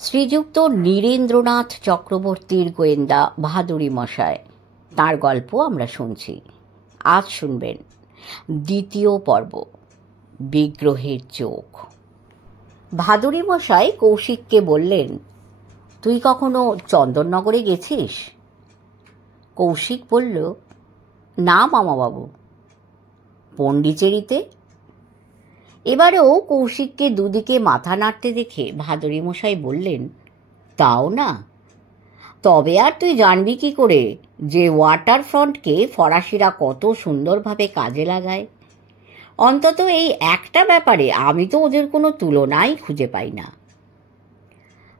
শ্রীযুক্ত নীরেন্দ্রনাথ চক্রবর্তীর গোয়েন্দা ভাদুরী মশাই, তাঁর গল্প আমরা শুনছি। আজ শুনবেন দ্বিতীয় পর্ব, বিগ্রহের চোখ। ভাদুরী মশাই কৌশিককে বললেন, তুই কখনো চন্দননগরে গেছিস? কৌশিক বলল, না মামাবাবু। পণ্ডিচেরিতে? এবারেও কৌশিককে দুদিকে মাথা নাড়তে দেখে ভাদুরী মশাই বললেন, তাও না? তবে আর তুই জানবি কি করে যে ওয়াটার ফ্রন্টকে ফরাসিরা কত সুন্দরভাবে কাজে লাগায়? অন্তত এই একটা ব্যাপারে আমি তো ওদের কোনো তুলনাই খুঁজে পাই না।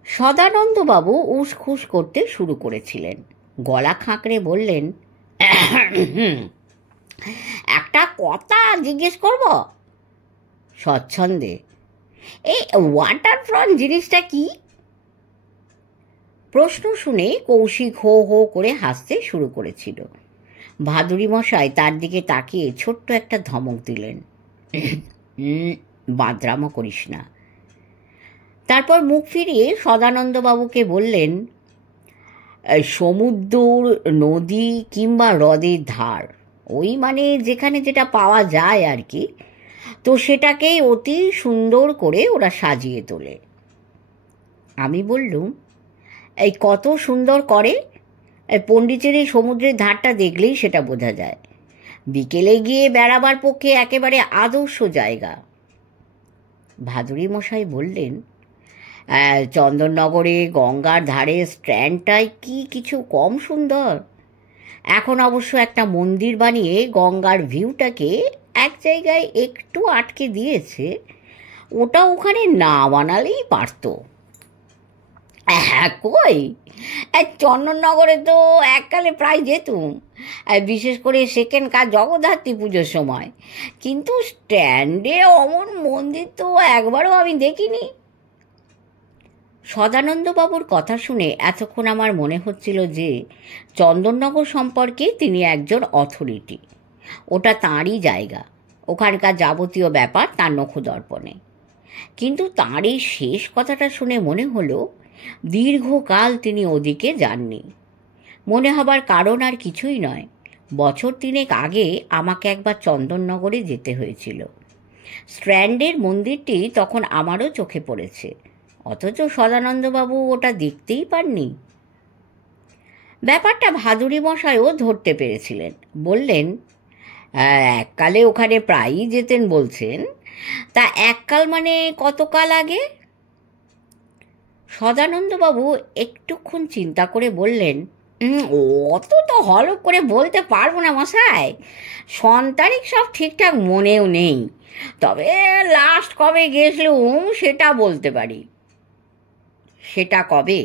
সদানন্দবাবু উসখুস করতে শুরু করেছিলেন। গলা খাঁকড়ে বললেন, একটা কথা জিজ্ঞেস করব? স্বচ্ছন্দে। এই ওয়াটার ফ্রন্ট জিনিসটা কি? প্রশ্ন শুনে কৌশিক হো হো করে হাসতে শুরু করেছিল। ভাদুরী মশাই তার দিকে তাকিয়ে ছোট্ট একটা ধমক দিলেন, বাদরামো করিস না। তারপর মুখ ফিরিয়ে সদানন্দবাবুকে বললেন, সমুদ্র, নদী কিংবা হ্রদের ধার, ওই মানে যেখানে যেটা পাওয়া যায় আর কি, তো সেটাকেই অতি সুন্দর করে ওরা সাজিয়ে তোলে। আমি বললুম, এই কত সুন্দর করে! পণ্ডিচেরি সমুদ্রের ধারটা দেখলেই সেটা বোঝা যায়। বিকেলে গিয়ে বেড়াবার পক্ষে একেবারে আদর্শ জায়গা। ভাদুরী মশাই বললেন, চন্দননগরে গঙ্গার ধারে স্ট্র্যান্ডটাই কি কিছু কম সুন্দর? এখন অবশ্য একটা মন্দির বানিয়ে গঙ্গার ভিউটাকে এক জায়গায় একটু আটকে দিয়েছে, ওটা ওখানে না বানালেই পারত। হ্যাঁ, কই, চন্দননগরে তো এককালে প্রায় যেতুম, বিশেষ করে সেকেন্ড কাজ জগদ্ধাত্রী পুজোর সময়, কিন্তু স্ট্যান্ডে অমন মন্দির তো একবারও আমি দেখিনি। সদানন্দবাবুর কথা শুনে এতক্ষণ আমার মনে হচ্ছিল যে চন্দননগর সম্পর্কে তিনি একজন অথরিটি, ওটা তাঁরই জায়গা, ওখানকার যাবতীয় ব্যাপার তাঁর নখদর্পণে। কিন্তু তাঁর এই শেষ কথাটা শুনে মনে হলো দীর্ঘকাল তিনি ওদিকে যাননি। মনে হবার কারণ আর কিছুই নয়, বছর তিনেক আগে আমাকে একবার চন্দননগরে যেতে হয়েছিল। স্ট্র্যান্ডের মন্দিরটি তখন আমারও চোখে পড়েছে, অথচ সদানন্দবাবু ওটা দেখতেই পাননি। ব্যাপারটা ভাদুরী মশাইও ধরতে পেরেছিলেন। বললেন, এককালে ওখানে প্রায়ই যেতেন বলছেন, তা এককাল মানে কতকাল আগে? সদানন্দবাবু একটুক্ষণ চিন্তা করে বললেন, অত তো হলফ করে বলতে পারবো না মশাই, সন তারিখ সব ঠিকঠাক মনেও নেই, তবে লাস্ট কবে গেছিলুম সেটা বলতে পারি। সেটা কবে?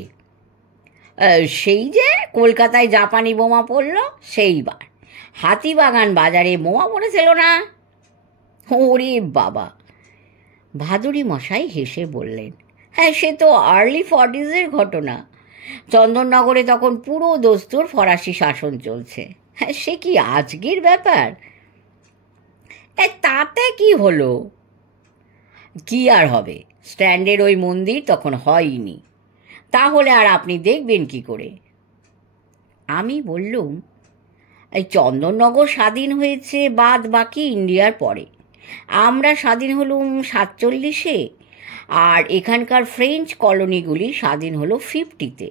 সেই যে কলকাতায় জাপানি বোমা পড়ল সেইবার, হাতিবাগান বাজারে বোমা পড়েছিল না? ওরে বাবা! ভাদুরী মশাই হেসে বললেন, হ্যাঁ, সে তো আর্লি 40s ঘটনা। চন্দননগরে তখন পুরো দস্তুর ফরাসি শাসন চলছে। হ্যাঁ, সে কি আজকের ব্যাপার? তাতে কি হলো? কি আর হবে, স্ট্যান্ডের ওই মন্দির তখন হয়নি, তাহলে আর আপনি দেখবেন কি করে? আমি বললুম, এই চন্দননগর স্বাধীন হয়েছে বাদ বাকি ইন্ডিয়ার পরে। আমরা স্বাধীন হলুম 47-এ, আর এখানকার ফ্রেঞ্চ কলোনিগুলি স্বাধীন হলো 50-তে।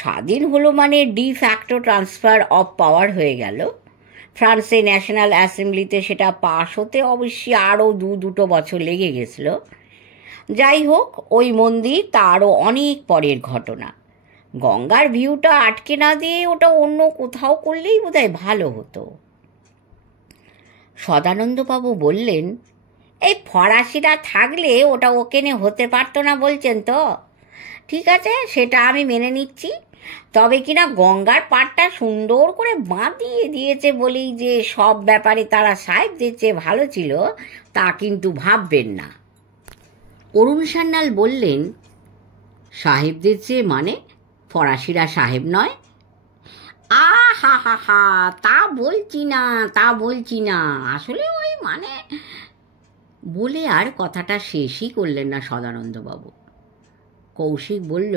স্বাধীন হলো মানে de facto transfer of power হয়ে গেল। ফ্রান্সে ন্যাশনাল অ্যাসেম্বলিতে সেটা পাশ হতে অবশ্যই আরও দুটো বছর লেগে গেছিল। যাই হোক, ওই মন্দির তারও অনেক পরের ঘটনা। গঙ্গার ভিউটা আটকে না দিয়ে ওটা অন্য কোথাও করলেই বোধহয় ভালো হতো। সদানন্দবাবু বললেন, এই ফরাসিরা থাকলে ওটা ওখানে হতে পারতো না বলছেন তো? ঠিক আছে, সেটা আমি মেনে নিচ্ছি, তবে কিনা গঙ্গার পাড়টা সুন্দর করে বাঁধিয়ে দিয়েছে বলেই যে সব ব্যাপারে তারা সাহেবদের চেয়ে ভালো ছিল তা কিন্তু ভাববেন না। অরুণ সান্যাল বললেন, সাহেবদের চেয়ে মানে? ফরাসিরা সাহেব নয়? হা হা হা, তা বলছি না, আসলে ওই মানে। বলে আর কথাটা শেষই করলেন না সদানন্দবাবু। কৌশিক বলল,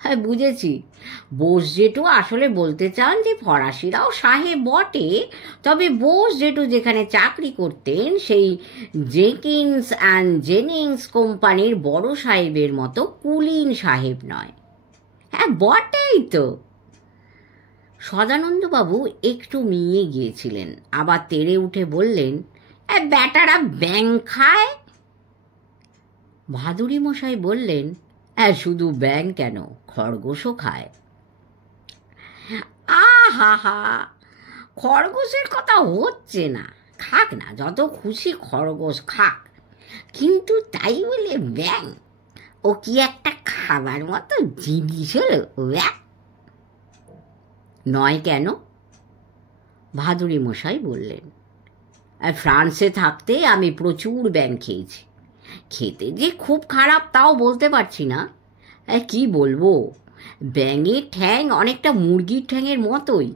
হ্যাঁ বুঝেছি, বোস জেঠু আসলে বলতে চান যে ফরাসিরাও সাহেব বটে, তবে বোস জেঠু যেখানে চাকরি করতেন সেই জেকিন্স অ্যান্ড জেনিংস কোম্পানির বড় সাহেবের মতো কুলীন সাহেব নয়। হ্যাঁ বটেই তো। সদানন্দবাবু একটু মিয়ে গিয়েছিলেন, আবার তেড়ে উঠে বললেন, ব্যাটারা ব্যাং খায়। ভাদুড়ি মশাই বললেন, শুধু ব্যাং কেন, খরগোশও খায়। আহা হা, খরগোশের কথা হচ্ছে না, খাক না, যত খুশি খরগোশ খাক, কিন্তু তাই বলে ব্যাং, ও কি একটা খাবার মতো জিনিস হলো? নয় কেন? ভাদুড়ি মশাই বললেন, ফ্রান্সে থাকতে আমি প্রচুর ব্যাং খেয়েছি। খেতে যে খুব খারাপ তাও বলতে পারছি না। কি বলবো, ব্যাঙের ঠ্যাং অনেকটা মুরগির ঠ্যাংয়ের মতোই,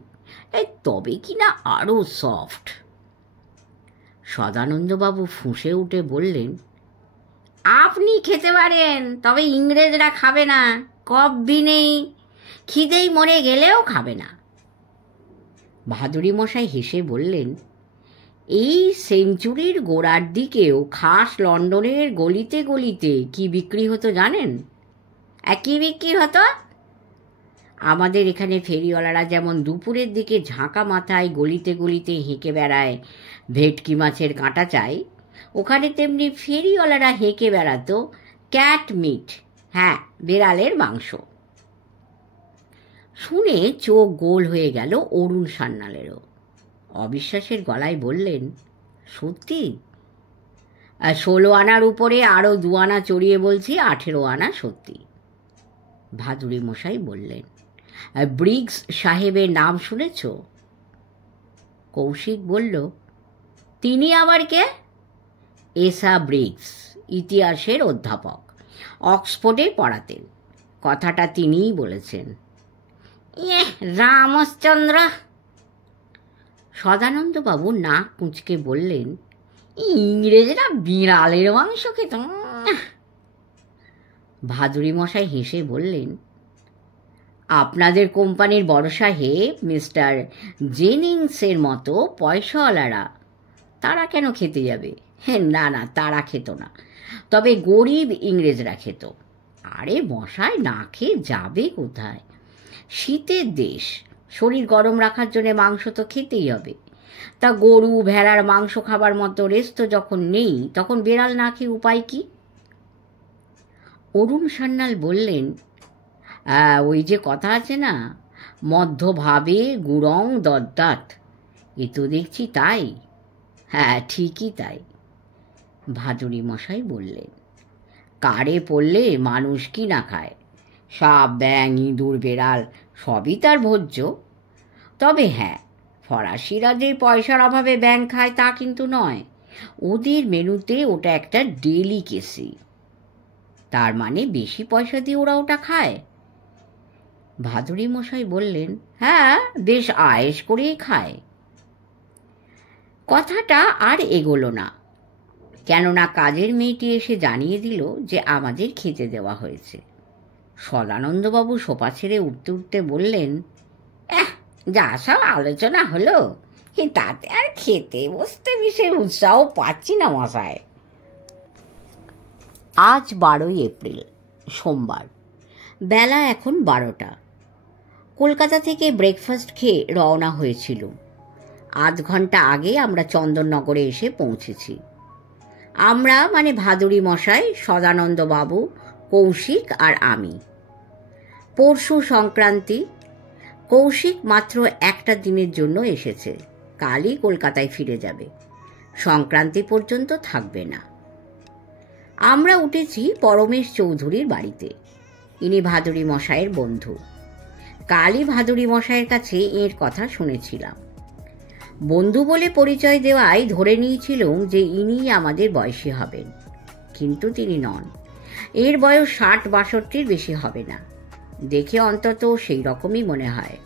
তবে কি না আরও সফট। সদানন্দবাবু ফুঁসে উঠে বললেন, আপনি খেতে পারেন, তবে ইংরেজরা খাবে না, কব্বি নেই, খিদেই মরে গেলেও খাবে না। ভাদুড়ি মশাই হেসে বললেন, এই সেঞ্চুরির গোড়ার দিকেও খাস লন্ডনের গলিতে গলিতে কি বিক্রি হতো জানেন? কি বিক্রি হতো? আমাদের এখানে ফেরিওয়ালারা যেমন দুপুরের দিকে ঝাঁকা মাথায় গলিতে গলিতে হেঁকে বেড়ায় ভেটকি মাছের কাঁটা চাই, ওখানে তেমনি ফেরিওয়ালারা হেঁকে বেড়াতো ক্যাট মিট, হ্যাঁ বেড়ালের মাংস। শুনে চোখ গোল হয়ে গেল অরুণ সান্যালেরও। অবিশ্বাসের গলায় বললেন, সত্যি? 16 আনার উপরে আরও 2 আনা চড়িয়ে বলছি 18 আনা সত্যি। ভাদুড়ি মশাই বললেন, ব্রিগস সাহেবের নাম শুনেছ? কৌশিক বলল, তিনি আবার কে? এসা ব্রিগস, ইতিহাসের অধ্যাপক, অক্সফোর্ডে পড়াতেন। কথাটা তিনিই বলেছেন। রামচন্দ্র। সদানন্দবাবু নাক কুঁচকে বললেন, ইংরেজরা বিড়ালের মাংস খেত। ভাদুড়ি মশাই হেসে বললেন, আপনাদের কোম্পানির বড় সাহেব মিস্টার জেনিংসের মতো পয়সাওয়ালারা তারা কেন খেতে যাবে? না না, তারা খেত না, তবে গরিব ইংরেজরা খেত। আরে মশাই, না খেয়ে যাবে কোথায়? শীতের দেশ, শরীর গরম রাখার জন্য মাংস তো খেতেই হবে। তা গরু ভেড়ার মাংস খাবার মতো রেস্ট তো যখন নেই, তখন বেড়াল না খেয়ে উপায় কি? অরুণ সান্যাল বললেন, ওই যে কথা আছে না, মধ্যভাবে গুরং দদ্দাত, এ তো দেখছি তাই। হ্যাঁ ঠিকই তাই। ভাদুড়ি মশাই বললেন, কারে পড়লে মানুষ কি না খায়? সাপ, ব্যাঙ, ইঁদুর, বেড়াল সবই তার ভোজ্য। তবে হ্যাঁ, ফরাসিরা যে পয়সার অভাবে ব্যাঙ খায় তা কিন্তু নয়, ওদের মেনুতে ওটা একটা ডেলিকেসি। তার মানে বেশি পয়সা দিয়ে ওরা ওটা খায়? ভাদুড়ি মশাই বললেন, হ্যাঁ বেশ আয়েশ করেই খায়। কথাটা আর এগোলো না, কেননা কাজের মেয়েটি এসে জানিয়ে দিল যে আমাদের খেতে দেওয়া হয়েছে। সদানন্দবাবু সোফা ছেড়ে উঠতে উঠতে বললেন, যা সব আলোচনা হলো, তাতে আর খেতে বসতে বিশেষ উৎসাহ পাচ্ছি না মশাই। আজ 12ই এপ্রিল, সোমবার, বেলা এখন 12টা। কলকাতা থেকে ব্রেকফাস্ট খেয়ে রওনা হয়েছিল। আধ ঘন্টা আগে আমরা চন্দননগরে এসে পৌঁছেছি। আমরা মানে ভাদুড়ি মশাই, সদানন্দবাবু, কৌশিক আর আমি। পরশু সংক্রান্তি। কৌশিক মাত্র একটা দিনের জন্য এসেছে, কালই কলকাতায় ফিরে যাবে, সংক্রান্তি পর্যন্ত থাকবে না। আমরা উঠেছি পরমেশ চৌধুরীর বাড়িতে। ইনি ভাদুড়ি মশাইয়ের বন্ধু। কালই ভাদুড়ি মশাইয়ের কাছে এর কথা শুনেছিলাম। বন্ধু বলে পরিচয় দেওয়ায় ধরে নিয়েছিলাম যে ইনি আমাদের বয়সী হবেন, কিন্তু তিনি নন। এর বয়স 60-62 বেশি হবে না, দেখে অন্তত সেই রকমই মনে হয়।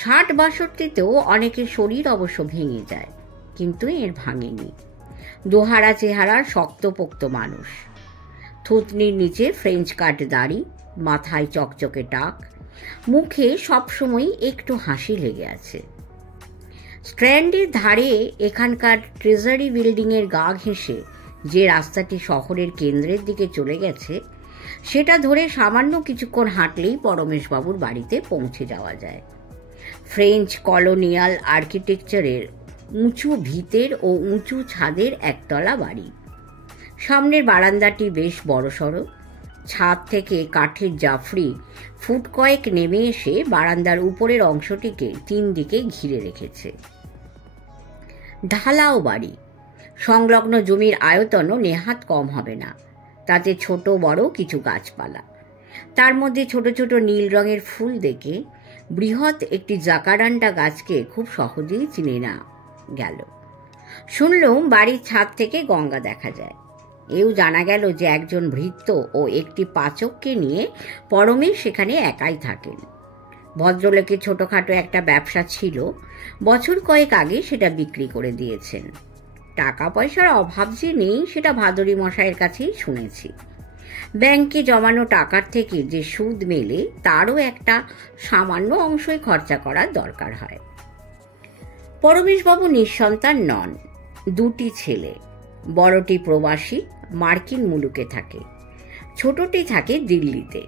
60-62তেও অনেকের শরীর অবশ্য ভেঙে যায়, কিন্তু এর ভাঙেনি। দোহারা চেহারার শক্তপোক্ত মানুষ। থুতনির নিচে ফ্রেঞ্চ কাট দাড়ি, মাথায় চকচকে টাক, মুখে সবসময় একটু হাসি লেগে আছে। স্ট্র্যান্ডের ধারে এখানকার ট্রেজারি বিল্ডিংয়ের গা ঘেঁষে যে রাস্তাটি শহরের কেন্দ্রের দিকে চলে গেছে, সেটা ধরে সামান্য কিছুক্ষণ হাঁটলেই পরমেশবাবুর বাড়িতে পৌঁছে যাওয়া যায়। ফ্রেঞ্চ কলোনিয়াল আর্কিটেকচারের উঁচু ভিতের ও উঁচু ছাদের একতলা বাড়ি। সামনের বারান্দাটি বেশ বড়সড়। ছাদ থেকে কাঠের জাফরি ফুট কয়েক নেমে এসে বারান্দার উপরের অংশটিকে 3 দিকে ঘিরে রেখেছে। ঢালাও বাড়ি। সংলগ্ন জমির আয়তনও নেহাত কম হবে না। তাতে ছোট বড় কিছু গাছপালা, তার মধ্যে ছোট ছোট নীল রঙের ফুল দেখে বৃহৎ একটি জাকারান্ডা গাছকে খুব সহজেই চিনে না গেল। শুনলুম বাড়ির ছাদ থেকে গঙ্গা দেখা যায়। এও জানা গেল যে একজন ভৃত্য ও একটি পাচককে নিয়ে পরমেশ সেখানে একাই থাকেন। ভদ্রলোকের ছোটখাটো একটা ব্যবসা ছিল, বছর কয়েক আগে সেটা বিক্রি করে দিয়েছেন। টাকা পয়সার অভাব যে নেই সেটা ভাদুরী মশাইয়ের কাছেই শুনেছি। ব্যাংকে জমানো টাকার থেকে যে সুদ মেলে তারও একটা সামান্য অংশই খরচা করার দরকার হয়। পরমেশবাবু নিঃসন্তান নন, 2টি ছেলে। বড়টি প্রবাসী, মার্কিন মুলুকে থাকে। ছোটটি থাকে দিল্লিতে।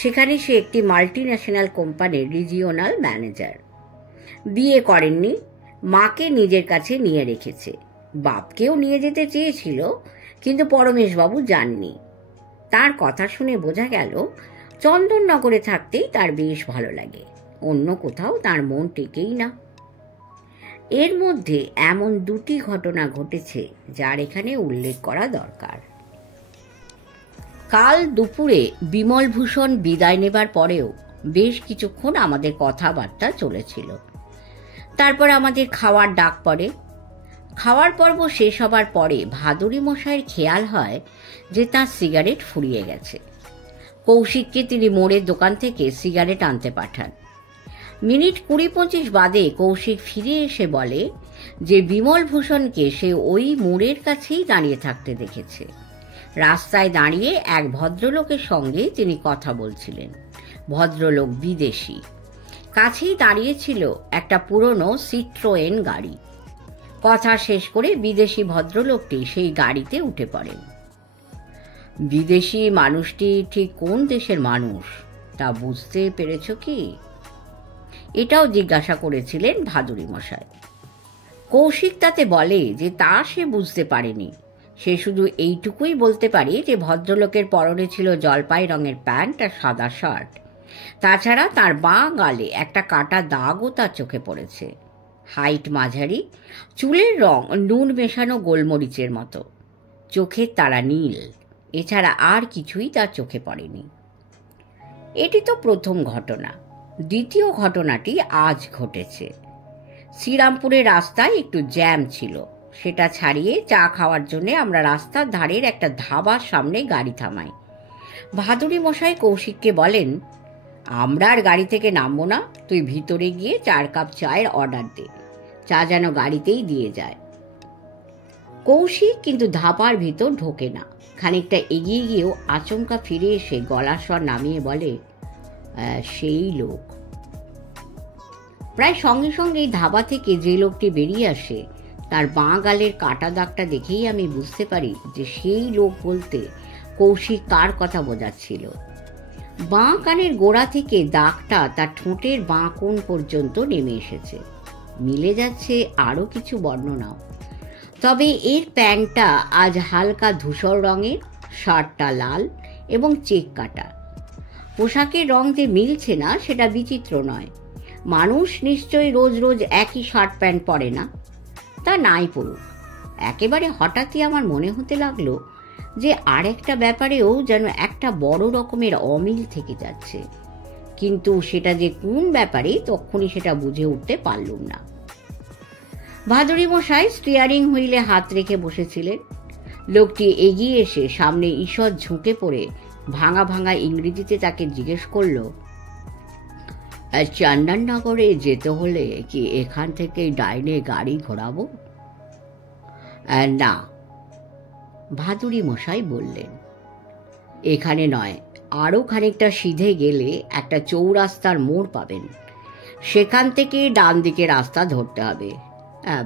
সেখানে সে একটি মাল্টিন্যাশনাল কোম্পানির রিজিওনাল ম্যানেজার। বিয়ে করেননি, মাকে নিজের কাছে নিয়ে রেখেছে। বাপকেও নিয়ে যেতে চেয়েছিল, কিন্তু পরমেশবাবু যাননি। তার কথা শুনে বোঝা গেল চন্দননগরে থাকতেই তার বেশ ভালো লাগে, অন্য কোথাও তার মন টেকেই না। এর মধ্যে এমন 2টি ঘটনা ঘটেছে যার এখানে উল্লেখ করা দরকার। কাল দুপুরে বিমলভূষণ বিদায় নেবার পরেও বেশ কিছুক্ষণ আমাদের কথাবার্তা চলেছিল। তারপর আমাদের খাওয়ার ডাক পড়ে। খাওয়ার পর্ব শেষ হবার পরে ভাদুরী মশাইয়ের খেয়াল হয় যে তাঁর সিগারেট ফুরিয়ে গেছে। কৌশিককে তিনি মোড়ের দোকান থেকে সিগারেট আনতে পাঠান। মিনিট 20-25 বাদে কৌশিক ফিরে এসে বলে যে বিমলভূষণকে সে ওই মোড়ের কাছেই দাঁড়িয়ে থাকতে দেখেছে। রাস্তায় দাঁড়িয়ে এক ভদ্রলোকের সঙ্গে তিনি কথা বলছিলেন। ভদ্রলোক বিদেশি। কাছেই দাঁড়িয়েছিল একটা পুরনো সিট্রোয়েন গাড়ি। কথা শেষ করে বিদেশি ভদ্রলোকটি সেই গাড়িতে উঠে পড়েন। বিদেশি মানুষটি ঠিক কোন দেশের মানুষ তা বুঝতে পেরেছ কি? এটাও জিজ্ঞাসা করেছিলেন ভাদুরী মশাই। কৌশিক তাতে বলে যে তা সে বুঝতে পারেনি। সে শুধু এইটুকুই বলতে পারে যে ভদ্রলোকের পরনে ছিল জলপাই রঙের প্যান্ট আর সাদা শার্ট। তাছাড়া তার বাঁ গালে একটা কাটা দাগও তার চোখে পড়েছে। হাইট মাঝারি, চুলের রং নুন মেশানো গোলমরিচের মতো, চোখের তারা নীল। এছাড়া আর কিছুই তার চোখে পড়েনি। এটি তো প্রথম ঘটনা। দ্বিতীয় ঘটনাটি আজ ঘটেছে। শ্রীরামপুরের রাস্তায় একটু জ্যাম ছিল। সেটা ছাড়িয়ে চা খাওয়ার জন্য আমরা রাস্তার ধারের একটা ধাবার সামনে গাড়ি থামাই। ভাদুরী মশাই কৌশিককে বলেন, আমরা আর গাড়ি থেকে নামবো না, তুই ভিতরে গিয়ে 4 কাপ চায়ের অর্ডার দে, চা যেন গাড়িতেই দিয়ে যায়। কৌশিক কিন্তু ধাবার ভিতর ঢোকে না। খানিকটা এগিয়ে গিয়েও আচমকা ফিরে এসে গলার স্বর নামিয়ে বলে, সেই লোক। প্রায় সঙ্গে সঙ্গেই ধাবা থেকে যে লোকটি বেরিয়ে আসে তার বাঁ গালের কাটা দাগটা দেখেই আমি বুঝতে পারি যে সেই লোক বলতে কৌশিক কার কথা বোঝাচ্ছিল। বাঁ কানের গোড়া থেকে দাগটা তার ঠোঁটের বাঁ কোণ পর্যন্ত নেমে এসেছে। মিলে যাচ্ছে আরও কিছু বর্ণনাও। তবে এর প্যান্টটা আজ হালকা ধূসর রঙের, শার্টটা লাল এবং চেক কাটা। পোশাকের রং যে মিলছে না সেটা বিচিত্র নয়। মানুষ নিশ্চয়ই রোজ রোজ একই শার্ট প্যান্ট পরে না। তা নাই পড়ুক, একেবারে হঠাৎই আমার মনে হতে লাগলো যে আর একটা ব্যাপারেও যেন একটা বড় রকমের অমিল থেকে যাচ্ছে, কিন্তু সেটা যে কোন ব্যাপারে তখনই সেটা বুঝে উঠতে পারলুম না। ভাদুরী মশাই স্টিয়ারিং হুইলে হাত রেখে বসেছিলেন। লোকটি এগিয়ে এসে সামনে ঈষৎ ঝুঁকে পড়ে ভাঙা ভাঙা ইংরেজিতে তাকে জিজ্ঞেস করল, চন্দননগরে যেতে হলে কি এখান থেকে ডাইনে গাড়ি ঘোরাবো? না, ভাদুরী মশাই বললেন। এখানে নয়, আরও খানিকটা সিধে গেলে একটা চৌরাস্তার মোড় পাবেন। সেখান থেকে ডান দিকে রাস্তা ধরতে হবে।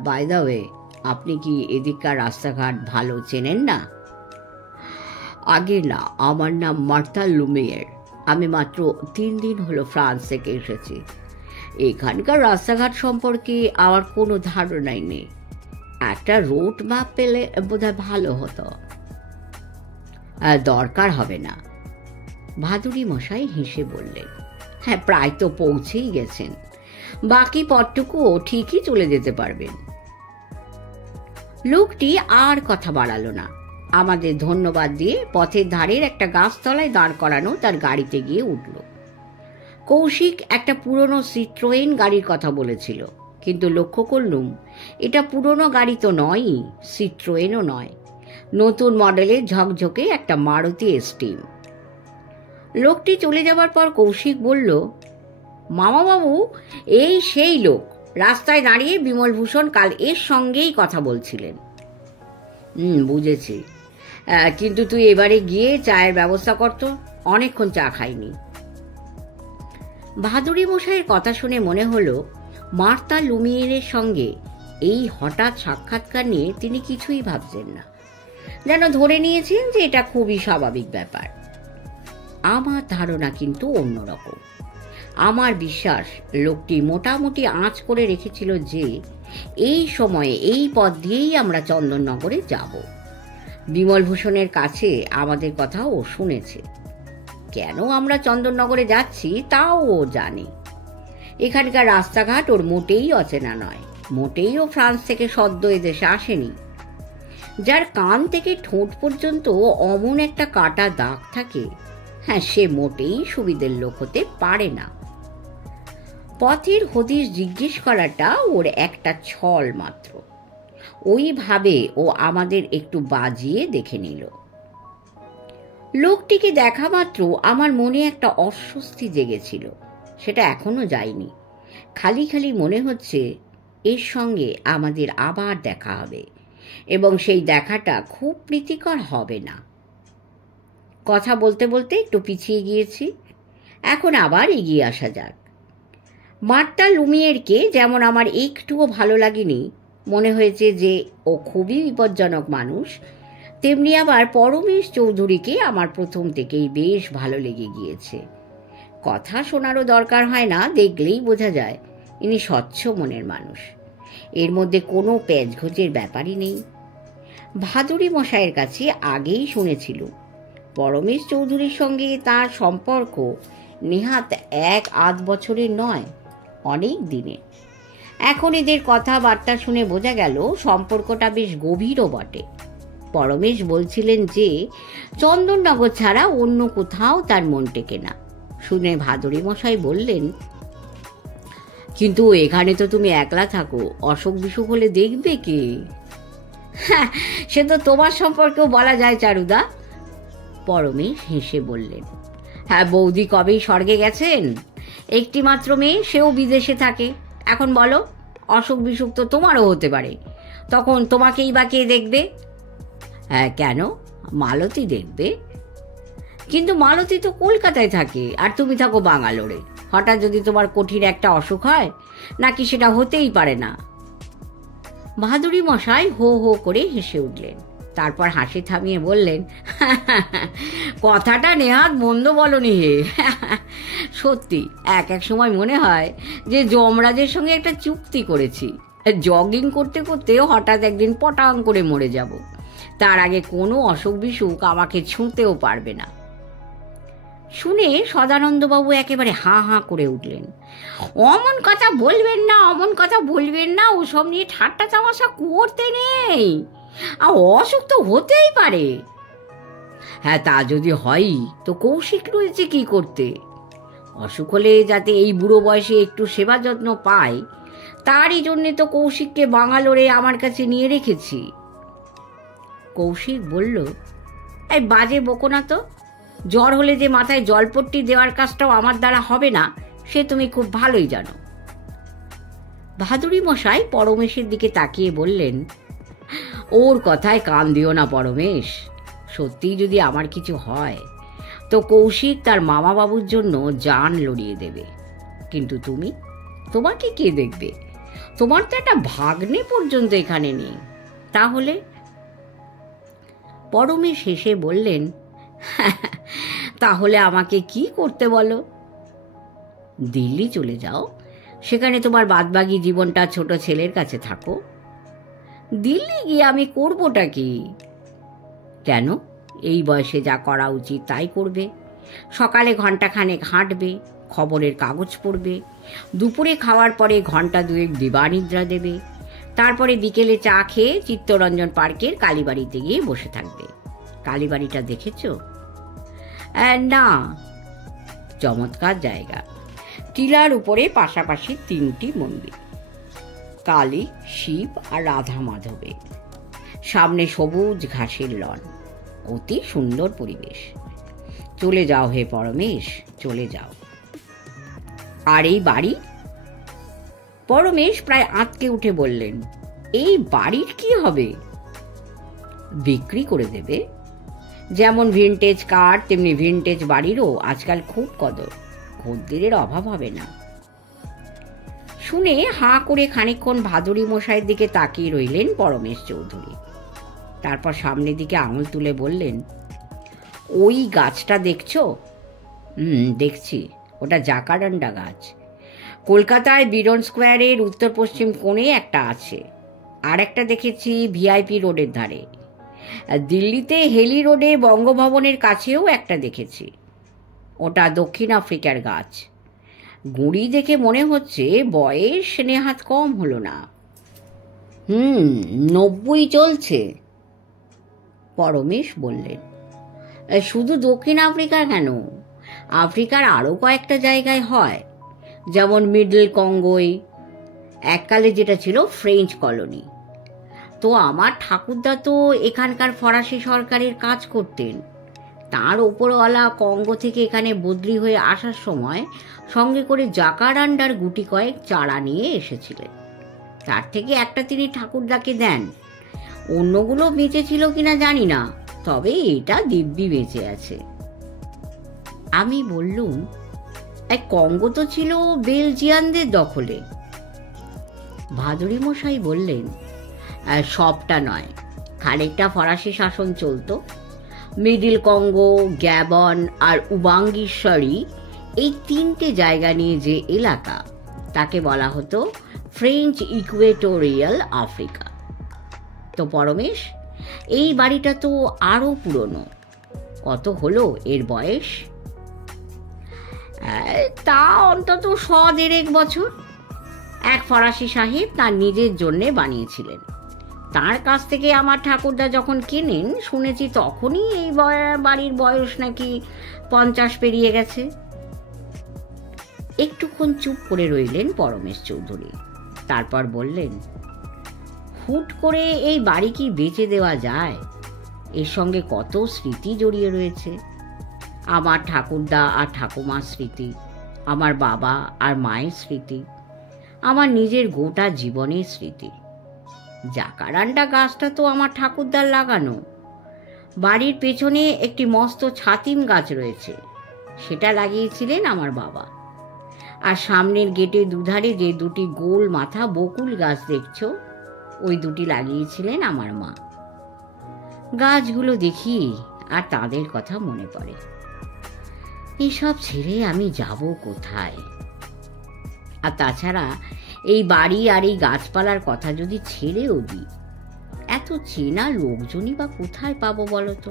বাই দ্য ওয়ে, আপনি কি এদিককার রাস্তাঘাট ভালো চেনেন না? আগে না, আমার নাম মার্তা লুমিয়ের। আমি মাত্র 3 দিন হলো ফ্রান্স থেকে এসেছি। এখানকার রাস্তাঘাট সম্পর্কে আমার কোনো ধারণাই নেই। একটা রোড ম্যাপ পেলে বোধহয় ভালো হতো। দরকার হবে না, ভাদুড়ি মশাই হেসে বললেন। হ্যাঁ, প্রায় তো পৌঁছেই গেছেন। বাকি পথটুকুও ঠিকই চলে যেতে পারবেন। লোকটি আর কথা বাড়ালো না। আমাদের ধন্যবাদ দিয়ে পথের ধারের একটা গাছতলায় দাঁড় করানো তার গাড়িতে গিয়ে উঠল। কৌশিক একটা পুরনো সিট্রোয়েন গাড়ির কথা বলেছিল, কিন্তু লক্ষ্য করলুম এটা পুরনো গাড়ি তো নয়ই, সিট্রোয়েনও নয়, নতুন মডেলের ঝকঝকে একটা মারুতি এস্টিম। লোকটি চলে যাবার পর কৌশিক বলল, মামাবাবু, এই সেই লোক। রাস্তায় দাঁড়িয়ে বিমলভূষণ কাল এর সঙ্গেই কথা বলছিলেন। বুঝেছি, কিন্তু তুই এবারে গিয়ে চায়ের ব্যবস্থা করতো, অনেকক্ষণ চা খাইনি। ভাদুড়ি মশাইয়ের কথা শুনে মনে হলো মার্তা লুমিয়েরের সঙ্গে এই হঠাৎ সাক্ষাৎকার নিয়ে তিনি কিছুই ভাবছেন না, যেন ধরে নিয়েছেন যে এটা খুবই স্বাভাবিক ব্যাপার। আমার ধারণা কিন্তু অন্যরকম। আমার বিশ্বাস লোকটি মোটামুটি আঁচ করে রেখেছিল যে এই সময়ে এই পথ দিয়েই আমরা চন্দননগরে যাব। বিমলভূষণের কাছে আমাদের কথা ও শুনেছে। কেন আমরা চন্দননগরে যাচ্ছি তাও ও জানে। এখানকার রাস্তাঘাট ওর মোটেই অচেনা নয়, মোটেই ও ফ্রান্স থেকে সদ্য এদেশে আসেনি। যার কান থেকে ঠোঁট পর্যন্ত অমন একটা কাটা দাগ থাকে, হ্যাঁ, সে মোটেই সুবিধের লোক হতে পারে না। পথের হদিশ জিজ্ঞেস করাটা ওর একটা ছল মাত্র। ওইভাবে ও আমাদের একটু বাজিয়ে দেখে নিল। লোকটিকে দেখা মাত্র আমার মনে একটা অস্বস্তি জেগেছিল, সেটা এখনো যায়নি। খালি খালি মনে হচ্ছে এর সঙ্গে আমাদের আবার দেখা হবে, এবং সেই দেখাটা খুব প্রীতিকর হবে না। কথা বলতে বলতে একটু পিছিয়ে গিয়েছি, এখন আবার এগিয়ে আসা যাক। মার্তা লুমিয়েরকে যেমন আমার একটুও ভালো লাগেনি, মনে হয়েছে যে ও খুবই বিপজ্জনক মানুষ, তেমনি আবার পরমেশ চৌধুরীকে আমার প্রথম থেকেই বেশ ভালো লেগে গিয়েছে। কথা শোনারও দরকার হয় না, দেখলেই বোঝা যায় ইনি স্বচ্ছ মনের মানুষ। এর মধ্যে কোনো প্যাঁচঘোচের ব্যাপারই নেই। ভাদুড়ি মশাইয়ের কাছে আগেই শুনেছিল পরমেশ চৌধুরীর সঙ্গে তার সম্পর্ক নেহাত 1-8 বছরের নয়, অনেক দিনে। এখন এদের কথাবার্তা শুনে বোঝা গেল সম্পর্কটা বেশ গভীরও বটে। পরমেশ বলছিলেন যে চন্দননগর ছাড়া অন্য কোথাও তার মন টেকে না। শুনে ভাদুড়ি মশাই বললেন, কিন্তু এখানে তো তুমি একলা থাকো, অসুখ বিসুখ হলে দেখবে কে? হ্যাঁ, সে তো তোমার সম্পর্কেও বলা যায় চারুদা। পরমেশ হেসে বললেন, হ্যাঁ, বৌদি কবেই স্বর্গে গেছেন। একটি মাত্র মেয়ে, সেও বিদেশে থাকে। এখন বলো, অসুখ বিসুখ তো তোমারও হতে পারে, তখন তোমাকেই বা কে দেখবে? হ্যাঁ, কেন, মালতী দেখবে। কিন্তু মালতী তো কলকাতায় থাকে, আর তুমি থাকো বাঙ্গালোরে। হঠাৎ যদি তোমার কঠিন একটা অসুখ হয়, নাকি সেটা হতেই পারে না। ভাদুড়ি মশাই হো হো করে হেসে উঠলেন, তারপর হাসি থামিয়ে বললেন, কথাটা নেহাত মন্দ বলনি হে। সত্যি এক এক সময় মনে হয় যে যমরাজের সঙ্গে একটা চুক্তি করেছি। জগিং করতে করতে হঠাৎ একদিন পটাং করে মরে যাব, তার আগে কোনো অসুখ বিসুখ আমাকে ছুঁতেও পারবে না। শুনে সদানন্দবাবু একেবারে হাঁ হাঁ করে উঠলেন, অমন কথা বলবেন না, অমন কথা বলবেন না, ওসব নিয়ে ঠাট্টা তামাশা করতে নেই। আর অসুখ তো হতেই পারে। হ্যাঁ, তা যদি হয় তো কৌশিক রয়েছে কি করতে? অসুখ হলে যাতে এই বুড়ো বয়সে একটু সেবা যত্ন পায়, তারই জন্যে তো কৌশিককে বাঙ্গালোরে আমার কাছে নিয়ে রেখেছি। কৌশিক বলল, এই বাজে বকো না তো। জ্বর হলে যে মাথায় জলপট্টি দেওয়ার কাজটাও আমার দ্বারা হবে না, সে তুমি খুব ভালোই জানো। ভাদুড়ি মশাই পরমেশের দিকে তাকিয়ে বললেন, ওর কথায় কান দিও না পরমেশ। সত্যিই যদি আমার কিছু হয় তো কৌশিক তার মামা বাবুর জন্য জান লড়িয়ে দেবে, কিন্তু তুমি, তোমাকে কে দেখবে? তোমার তো একটা ভাগ্নে পর্যন্ত এখানে নেই। তাহলে? পরমেশ হেসে বললেন, তাহলে আমাকে কি করতে বলো? দিল্লি চলে যাও, সেখানে তোমার বাদবাকি জীবনটা ছোট ছেলের কাছে থাকো। দিল্লি গিয়ে আমি করবোটা কি? কেন? এই বয়সে যা করা উচিত তাই করবে। সকালে ঘণ্টাখানেক হাঁটবে, খবরের কাগজ পড়বে, দুপুরে খাওয়ার পরে ঘণ্টা দুয়েক দিবানিদ্রা দেবে, তারপরে বিকেলে চা খেয়ে চিত্তরঞ্জন পার্কের কালীবাড়িতে গিয়ে বসে থাকবে। কালীবাড়িটা দেখেছ? না। চমৎকার জায়গা। টিলার উপরে পাশাপাশি 3টি মন্দির, কালী, শিব আর রাধা মাধবের। সামনে সবুজ ঘাসের লন, অতি সুন্দর পরিবেশ। চলে যাও হে পরমেশ, চলে যাও। আর এই বাড়ি? পরমেশ প্রায় আঁতকে উঠে বললেন, এই বাড়ির কি হবে? বিক্রি করে দেবে। যেমন ভিনটেজ কার, তেমনি ভিনটেজ বাড়িরও আজকাল খুব কদর, খদ্দেরের অভাব হবে না। শুনে হাঁ করে খানিকক্ষণ ভাদুরী মশাইয়ের দিকে তাকিয়ে রইলেন পরমেশ চৌধুরী। তারপর সামনের দিকে আঙুল তুলে বললেন, ওই গাছটা দেখছো? দেখছি, ওটা জাকারান্ডা গাছ। কলকাতায় বিরন স্কোয়ারের উত্তর পশ্চিম কোণে একটা আছে, আর একটা দেখেছি ভিআইপি রোডের ধারে। দিল্লিতে হেলি রোডে বঙ্গভবনের কাছেও একটা দেখেছি। ওটা দক্ষিণ আফ্রিকার গাছ। গুঁড়ি দেখে মনে হচ্ছে বয়স নেহাত কম হলো না। 90 চলছে। পরমেশ বললেন, শুধু দক্ষিণ আফ্রিকা কেন, আফ্রিকার আরও কয়েকটা জায়গায় হয়, যেমন মিডল কঙ্গোয়, এককালে যেটা ছিল ফ্রেঞ্চ কলোনি। তো আমার ঠাকুরদা তো এখানকার ফরাসি সরকারের কাজ করতেন। তার ওপরওয়ালা কঙ্গো থেকে এখানে বদলি হয়ে আসার সময় সঙ্গে করে জাকারান্ডার গুটি কয়েক চারা নিয়ে এসেছিলেন। তার থেকে একটা তিনি ঠাকুরদাকে দেন। অন্যগুলো বেঁচে ছিল কিনা জানি না, তবে এটা দিব্যি বেঁচে আছে। আমি বললুম, কঙ্গো তো ছিল বেলজিয়ানদের দখলে। ভাদুরী মশাই বললেন, সবটা নয়, খানিকটা ফরাসি শাসন চলতো। মিডিল কঙ্গো, গ্যাবন আর উবাঙ্গীশ্বরী, এই 3টে জায়গা নিয়ে যে এলাকা, তাকে বলা হতো ফ্রেঞ্চ ইকুয়েটোরিয়াল আফ্রিকা। তো পরমেশ, এই বাড়িটা তো আরও পুরনো। কত হলো এর বয়স? তা অন্তত 100-1.5 বছর। এক ফরাসি সাহেব তার নিজের জন্যে বানিয়েছিলেন। তার কাছ থেকে আমার ঠাকুরদা যখন কেনেন, শুনেছি তখনই এই বাড়ির বয়স নাকি 50 পেরিয়ে গেছে। একটুক্ষণ চুপ করে রইলেন পরমেশ চৌধুরী। তারপর বললেন, হুট করে এই বাড়ি কি বেচে দেওয়া যায়? এর সঙ্গে কত স্মৃতি জড়িয়ে রয়েছে। আমার ঠাকুরদা আর ঠাকুমার স্মৃতি, আমার বাবা আর মায়ের স্মৃতি, আমার নিজের গোটা জীবনের স্মৃতি। জাকারান্ডা গাছটা তো আমার ঠাকুরদার লাগানো। বাড়ির পেছনে একটি মস্ত ছাতিম গাছ রয়েছে, সেটা লাগিয়েছিলেন আমার বাবা। আর সামনের গেটের দুধারে যে 2টি গোল মাথা বকুল গাছ দেখছো, ওই 2টি লাগিয়েছিলেন আমার মা। গাছগুলো দেখি আর তাদের কথা মনে পড়ে। এইসব ছেড়ে আমি যাব কোথায়? আর তাছাড়া এই বাড়ি আর এই গাছপালার কথা যদি ছেড়েও দিই, এত চেনা লোকজনই বা কোথায় পাবো বলো তো?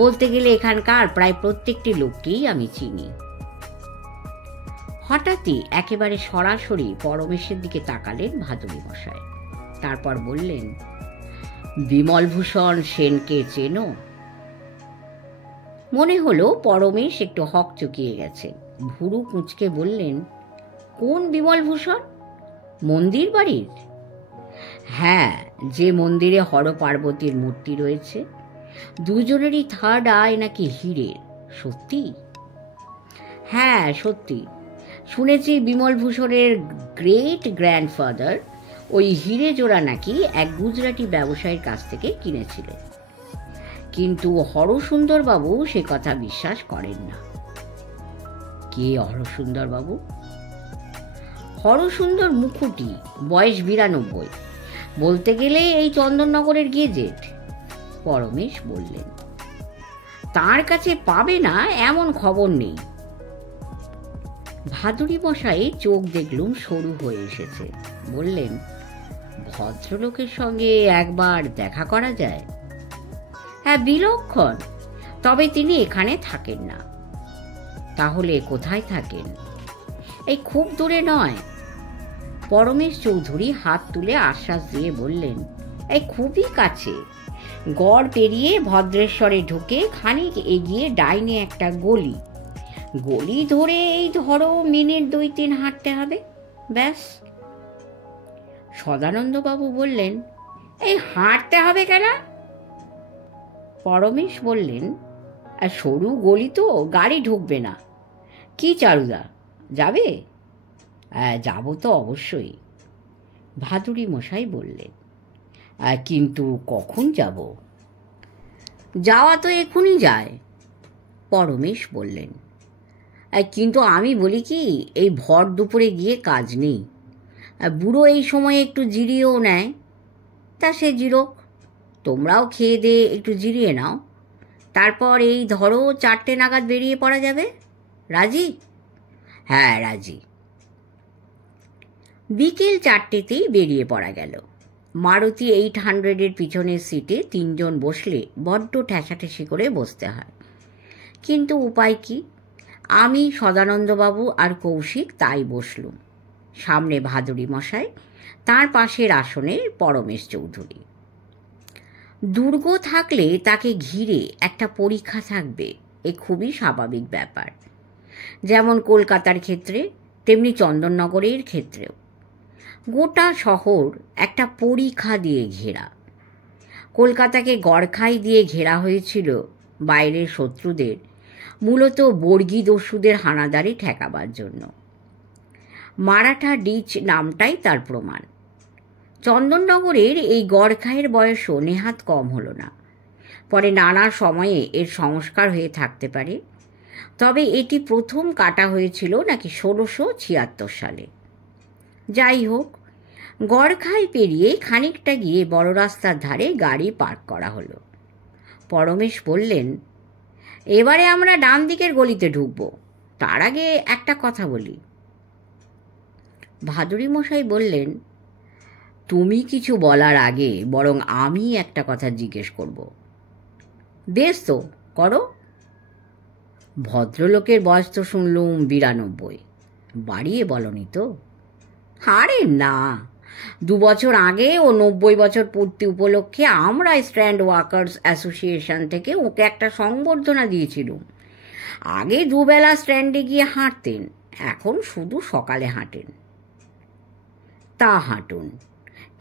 বলতে গেলে এখানকার প্রায় প্রত্যেকটি লোককেই আমি চিনি। হঠাৎই একেবারে সরাসরি পরমেশের দিকে তাকালেন ভাদুরী মশাই। তারপর বললেন, বিমলভূষণ সেনকে চেনো? মনে হলো পরমেশ একটু হকচকিয়ে গেছে। ভুরু কুঁচকে বললেন, কোন বিমলভূষণ? মন্দির বাড়ির? হ্যাঁ, যে মন্দিরে হর পার্বতীর মূর্তি রয়েছে। দুজনেরই 3rd আই নাকি হীরের। সত্যি? হ্যাঁ সত্যি। শুনেছি বিমলভূষণের গ্রেট গ্র্যান্ডফাদার ওই হিরে জোড়া নাকি এক গুজরাটি ব্যবসায়ীর কাছ থেকে কিনেছিলেন। কিন্তু হরসুন্দরবাবু সে কথা বিশ্বাস করেন না। কে হরসুন্দরবাবু? হরসুন্দর মুখুটি, বয়স 92, বলতে গেলে এই চন্দননগরের গেজেট। পরমেশ বললেন, তার কাছে পাবে না এমন খবর নেই। ভাদুরী মশাই চোখ দেখলুম সরু হয়ে এসেছে। বললেন, ভদ্রলোকের সঙ্গে একবার দেখা করা যায়? হ্যাঁ, বিলক্ষণ, তবে তিনি এখানে থাকেন না। তাহলে কোথায় থাকেন? এই খুব দূরে নয়। পরমেশ চৌধুরী হাত তুলে আশ্বাস দিয়ে বললেন, এই খুবই কাছে। গড় পেরিয়ে ভদ্রেশ্বরে ঢুকে খানিক এগিয়ে ডাইনে একটা গলি, গলি ধরে এই ধরো মিনিট 2-3 হাঁটতে হবে, ব্যাস। সদানন্দবাবু বললেন, এই হাঁটতে হবে কেন? পরমেশ বললেন, সরু গলি তো, গাড়ি ঢুকবে না। কি চারুদা, যাবে? যাব তো অবশ্যই। ভাদুরী মশাই বললেন, কিন্তু কখন যাব? যাওয়া তো এখনই যায়। পরমেশ বললেন, কিন্তু আমি বলি কি, এই ভর দুপুরে গিয়ে কাজ নেই। বুড়ো এই সময়ে একটু জিরিয়েও নেয়। তা সে জিরোক, তোমরাও খেয়ে দিয়ে একটু জিরিয়ে নাও। তারপর এই ধরো 4টে নাগাদ বেরিয়ে পড়া যাবে। রাজি? হ্যাঁ, রাজি। বিকেল 4টেতেই বেরিয়ে পড়া গেল। মারুতি 800-এর পিছনের সিটে 3 জন বসলে বড্ড ঠেসাঠেসি করে বসতে হয়, কিন্তু উপায় কি? আমি, সদানন্দবাবু আর কৌশিক তাই বসলুম। সামনে ভাদুরী মশাই, তার পাশের আসনে পরমেশ চৌধুরী। দুর্গ থাকলে তাকে ঘিরে একটা পরীক্ষা থাকবে, এ খুবই স্বাভাবিক ব্যাপার। যেমন কলকাতার ক্ষেত্রে, তেমনি চন্দননগরের ক্ষেত্রেও গোটা শহর একটা পরীক্ষা দিয়ে ঘেরা। কলকাতাকে গড়খাই দিয়ে ঘেরা হয়েছিল বাইরের শত্রুদের, মূলত বর্গী দস্যুদের হানাদারি ঠেকাবার জন্য। মারাঠা ডিচ নামটাই তার প্রমাণ। চন্দননগরের এই গড়খাইয়ের বয়সও নেহাত কম হলো না। পরে নানা সময়ে এর সংস্কার হয়ে থাকতে পারে, তবে এটি প্রথম কাটা হয়েছিল নাকি 1676 সালে। যাই হোক, গড়খাই পেরিয়ে খানিকটা গিয়ে বড় রাস্তার ধারে গাড়ি পার্ক করা হলো। পরমেশ বললেন, এবারে আমরা ডান দিকের গলিতে ঢুকবো। তার আগে একটা কথা বলি। ভাদুরী মশাই বললেন, তুমি কিছু বলার আগে বরং আমি একটা কথা জিজ্ঞেস করব। বেশ তো, করো। ভদ্রলোকের বয়স তো শুনলুম 92, বাড়িয়ে বলনি তো? আরে না, 2 বছর আগে ও 90 বছর পূর্তি উপলক্ষে আমরা স্ট্যান্ড ওয়ার্কার্স অ্যাসোসিয়েশন থেকে ওকে একটা সংবর্ধনা দিয়েছিলাম। আগে 2 বেলা স্ট্যান্ডে গিয়ে হাঁটতেন, এখন শুধু সকালে হাঁটেন। তা হাঁটুন,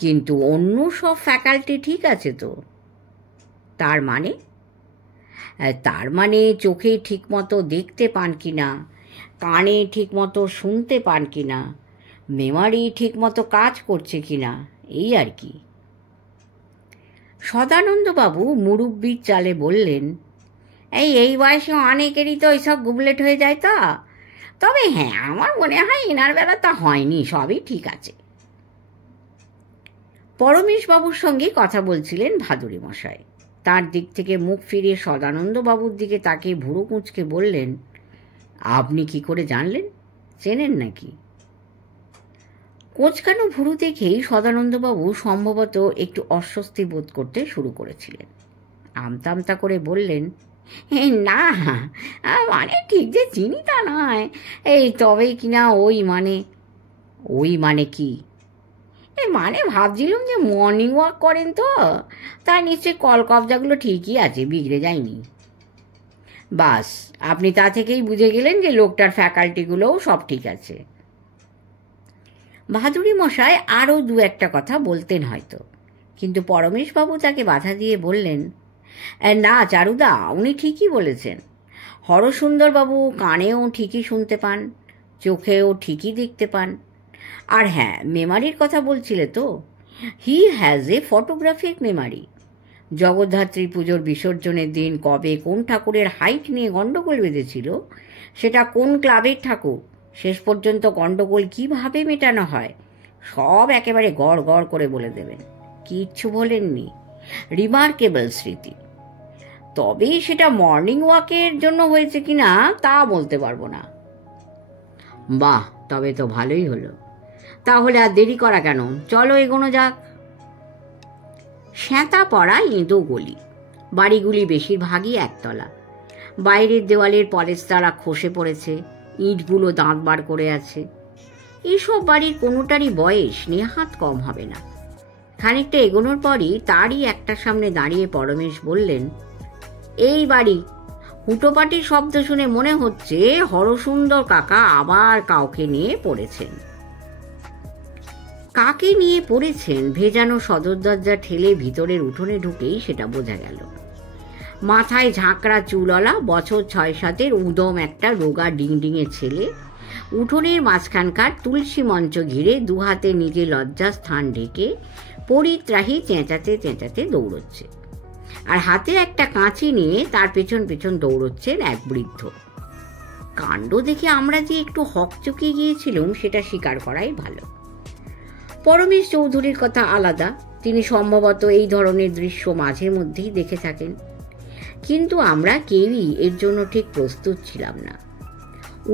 কিন্তু অন্য সব ফ্যাকাল্টি ঠিক আছে তো? তার মানে? তার মানে চোখে ঠিকমতো দেখতে পান কিনা, কানে ঠিকমতো শুনতে পান কিনা, মেমারি ঠিকমতো কাজ করছে কিনা, এই আর কি। সদানন্দবাবু মুরব্বির চালে বললেন, এই বয়সে অনেকেরই তো এইসব গুবলেট হয়ে যায়। তা তবে হ্যাঁ, আমার মনে হয় এনার বেলা তা হয়নি, সবই ঠিক আছে। পরমেশবাবুর সঙ্গে কথা বলছিলেন ভাদুরী মশাই। তার দিক থেকে মুখ ফিরিয়ে সদানন্দবাবুর দিকে তাকিয়ে ভুরু কুঁচকে বললেন, আপনি কি করে জানলেন? চেনেন নাকি? কোঁচকানো ভুরু দেখেই সদানন্দবাবু সম্ভবত একটু অস্বস্তি বোধ করতে শুরু করেছিলেন। আমতা আমতা করে বললেন, না, মানে ঠিক যে চিনি তা নয়, এই তবে কিনা ওই মানে কি? মানে ভাবছিলাম যে মর্নিং ওয়াক করেন তো, তাই নিশ্চয়ই কলকবজাগুলো ঠিকই আছে, বিগড়ে যায়নি। বাস, আপনি তা থেকেই বুঝে গেলেন যে লোকটার ফ্যাকাল্টিগুলোও সব ঠিক আছে। ভাদুরী মশাই আরও 2-একটা কথা বলতেন হয়তো, কিন্তু পরমেশবাবু তাকে বাধা দিয়ে বললেন, না চারুদা, উনি ঠিকই বলেছেন। হরসুন্দরবাবু কানেও ঠিকই শুনতে পান, চোখেও ঠিকই দেখতে পান। আর হ্যাঁ, মেমারির কথা বলছিলে তো, he has a photographic Memari. Jagaddhatri পুজোর বিসর্জনের দিন কবে কোন ঠাকুরের হাইট নিয়ে গণ্ডগোল বেঁধেছিল, সেটা কোন ক্লাবের ঠাকুর, শেষ পর্যন্ত গণ্ডগোল কিভাবে মেটানো হয়, সব একেবারে গড় গড় করে বলে দেবেন। কিচ্ছু বলেননি। রিমার্কেবল স্মৃতি। তবে সেটা মর্নিং ওয়াকের জন্য হয়েছে কিনা তা বলতে পারবো না। বাহ, তবে তো ভালোই হলো। তাহলে আর দেরি করা কেন, চলো এগোনো যাক। শ্যাঁতা পড়া ইঁদো গলি, বাড়িগুলি বেশিরভাগই একতলা। বাইরের দেওয়ালের পলেস্তারা খসে পড়েছে, ইঁটগুলো দাঁত বার করে আছে। এইসব বাড়ির কোনোটারই বয়স নেহাত কম হবে না। খানিকটা এগোনোর পরই তারই একটা সামনে দাঁড়িয়ে পরমেশ বললেন, এই বাড়ি। হুটোপাটির শব্দ শুনে মনে হচ্ছে হরসুন্দর কাকা আবার কাউকে নিয়ে পড়েছেন। কাকে নিয়ে পড়েছেন ভেজানো সদর দরজা ঠেলে ভিতরের উঠোনে ঢুকেই সেটা বোঝা গেল। মাথায় ঝাঁকড়া চুলওয়ালা, বছর 6-7 উদম একটা রোগা ডিংডিঙে ছেলে উঠোনের মাঝখানকার তুলসী মঞ্চ ঘিরে দুহাতে নিজে লজ্জা স্থান ঢেকে পরিত্রাহী চেঁচাতে চেঁচাতে দৌড়চ্ছে, আর হাতে একটা কাঁচি নিয়ে তার পেছন পেছন দৌড়চ্ছেন এক বৃদ্ধ। কাণ্ড দেখে আমরা যে একটু হকচকে গিয়েছিলাম সেটা স্বীকার করাই ভালো। পরমেশ চৌধুরীর কথা আলাদা, তিনি সম্ভবত এই ধরনের দৃশ্য মাঝে মধ্যেই দেখে থাকেন, কিন্তু আমরা কেউই এর জন্য ঠিক প্রস্তুত ছিলাম না।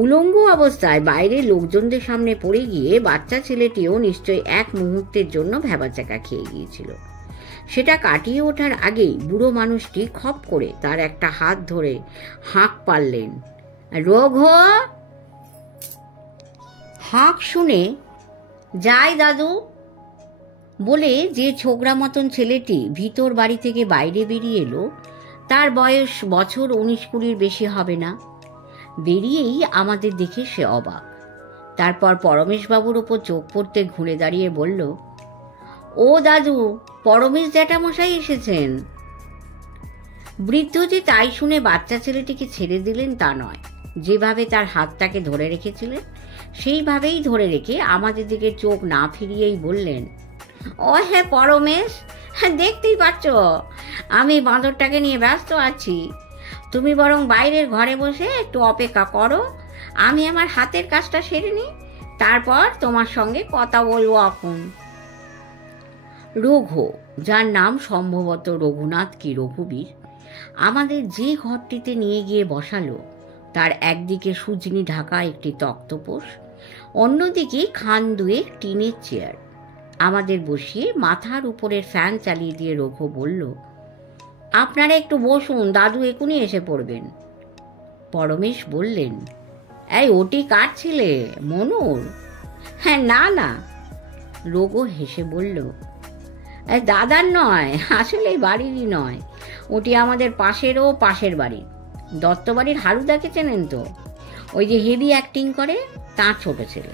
উলঙ্গ অবস্থায় বাইরে লোকজনদের সামনে পড়ে গিয়ে বাচ্চা ছেলেটিও নিশ্চয়ই এক মুহূর্তের জন্য ভ্যাবাচাকা খেয়ে গিয়েছিল। সেটা কাটিয়ে ওঠার আগেই বুড়ো মানুষটি খপ করে তার একটা হাত ধরে হাঁক পারলেন, রঘু। হাঁক শুনে যাই দাদু বলে যে ছোকরা মতন ছেলেটি ভিতর বাড়ি থেকে বাইরে বেরিয়ে এলো, তার বয়স বছর 19-20 বেশি হবে না। বেরিয়েই আমাদের দেখে সে অবাক। তারপর পরমেশবাবুর ওপর চোখ পড়তে ঘুরে দাঁড়িয়ে বলল, ও দাদু, পরমেশ জ্যাঠামশাই এসেছেন। বৃদ্ধ যে তাই শুনে বাচ্চা ছেলেটিকে ছেড়ে দিলেন তা নয়, যেভাবে তার হাতটাকে ধরে রেখেছিলেন সেইভাবেই ধরে রেখে আমাদের দিকে চোখ না ফিরিয়েই বললেন, ও হ্যাঁ পরমেশ, হ্যাঁ দেখতেই পাচ্ছ আমি বাঁদরটাকে নিয়ে ব্যস্ত আছি। তুমি বরং বাইরের ঘরে বসে একটু অপেক্ষা করো, আমি আমার হাতের কাজটা সেরে নিই, তারপর তোমার সঙ্গে কথা বলবো। এখন রঘু, যার নাম সম্ভবত রঘুনাথ কি রঘুবীর, আমাদের যে ঘরটিতে নিয়ে গিয়ে বসালো তার একদিকে সুজনি ঢাকা একটি তক্তপোষ, অন্যদিকে খান দুয়েক টিনের চেয়ার। আমাদের বসিয়ে মাথার উপরের ফ্যান চালিয়ে দিয়ে রঘু বলল, আপনারা একটু বসুন, দাদু এখনই এসে পড়বেন। পরমেশ বললেন, এই ওটি কার ছেলে, মনুর? হ্যাঁ, না না। রঘু হেসে বলল, দাদার নয়, আসলে বাড়িরই নয়, ওটি আমাদের পাশের বাড়ির দত্তবাড়ির হারুদাকে চেনেন তো, ওই যে হেভি অ্যাক্টিং করে, তার ছোট ছেলে।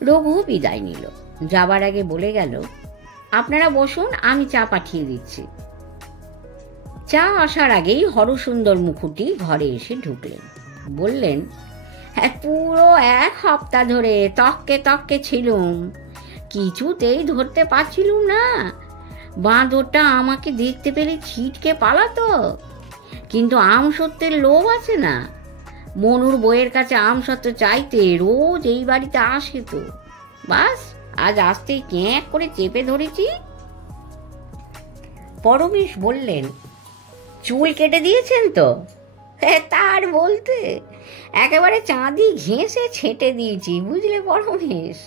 রঘু বিদায় নিল, যাবার আগে বলে গেল, আপনারা বসুন, আমি চা পাঠিয়ে দিচ্ছি। চা আসার আগেই হরসুন্দর মুখুটি ঘরে এসে ঢুকলেন। বললেন, হ্যাঁ, পুরো 1 সপ্তাহ ধরে তককে তককে ছিলুম, কিছুতেই ধরতে পারছিলুম না। বাঁদরটা আমাকে দেখতে পেলে ছিটকে পালাতো, কিন্তু আমসত্ত্বের লোভ আছে না, মনুর বইয়ের কাছে আমসত্ত্ব চাইতে রোজ এই বাড়িতে আসে তো, বাস আজ আসতেই ক্যাঁক করে চেপে ধরেছি। পরমেশ বললেন, চুল কেটে দিয়েছেন তো? তার বলতে, একেবারে চাঁদি ঘেঁষে ছেঁটে দিয়েছি, বুঝলে পরমেশ।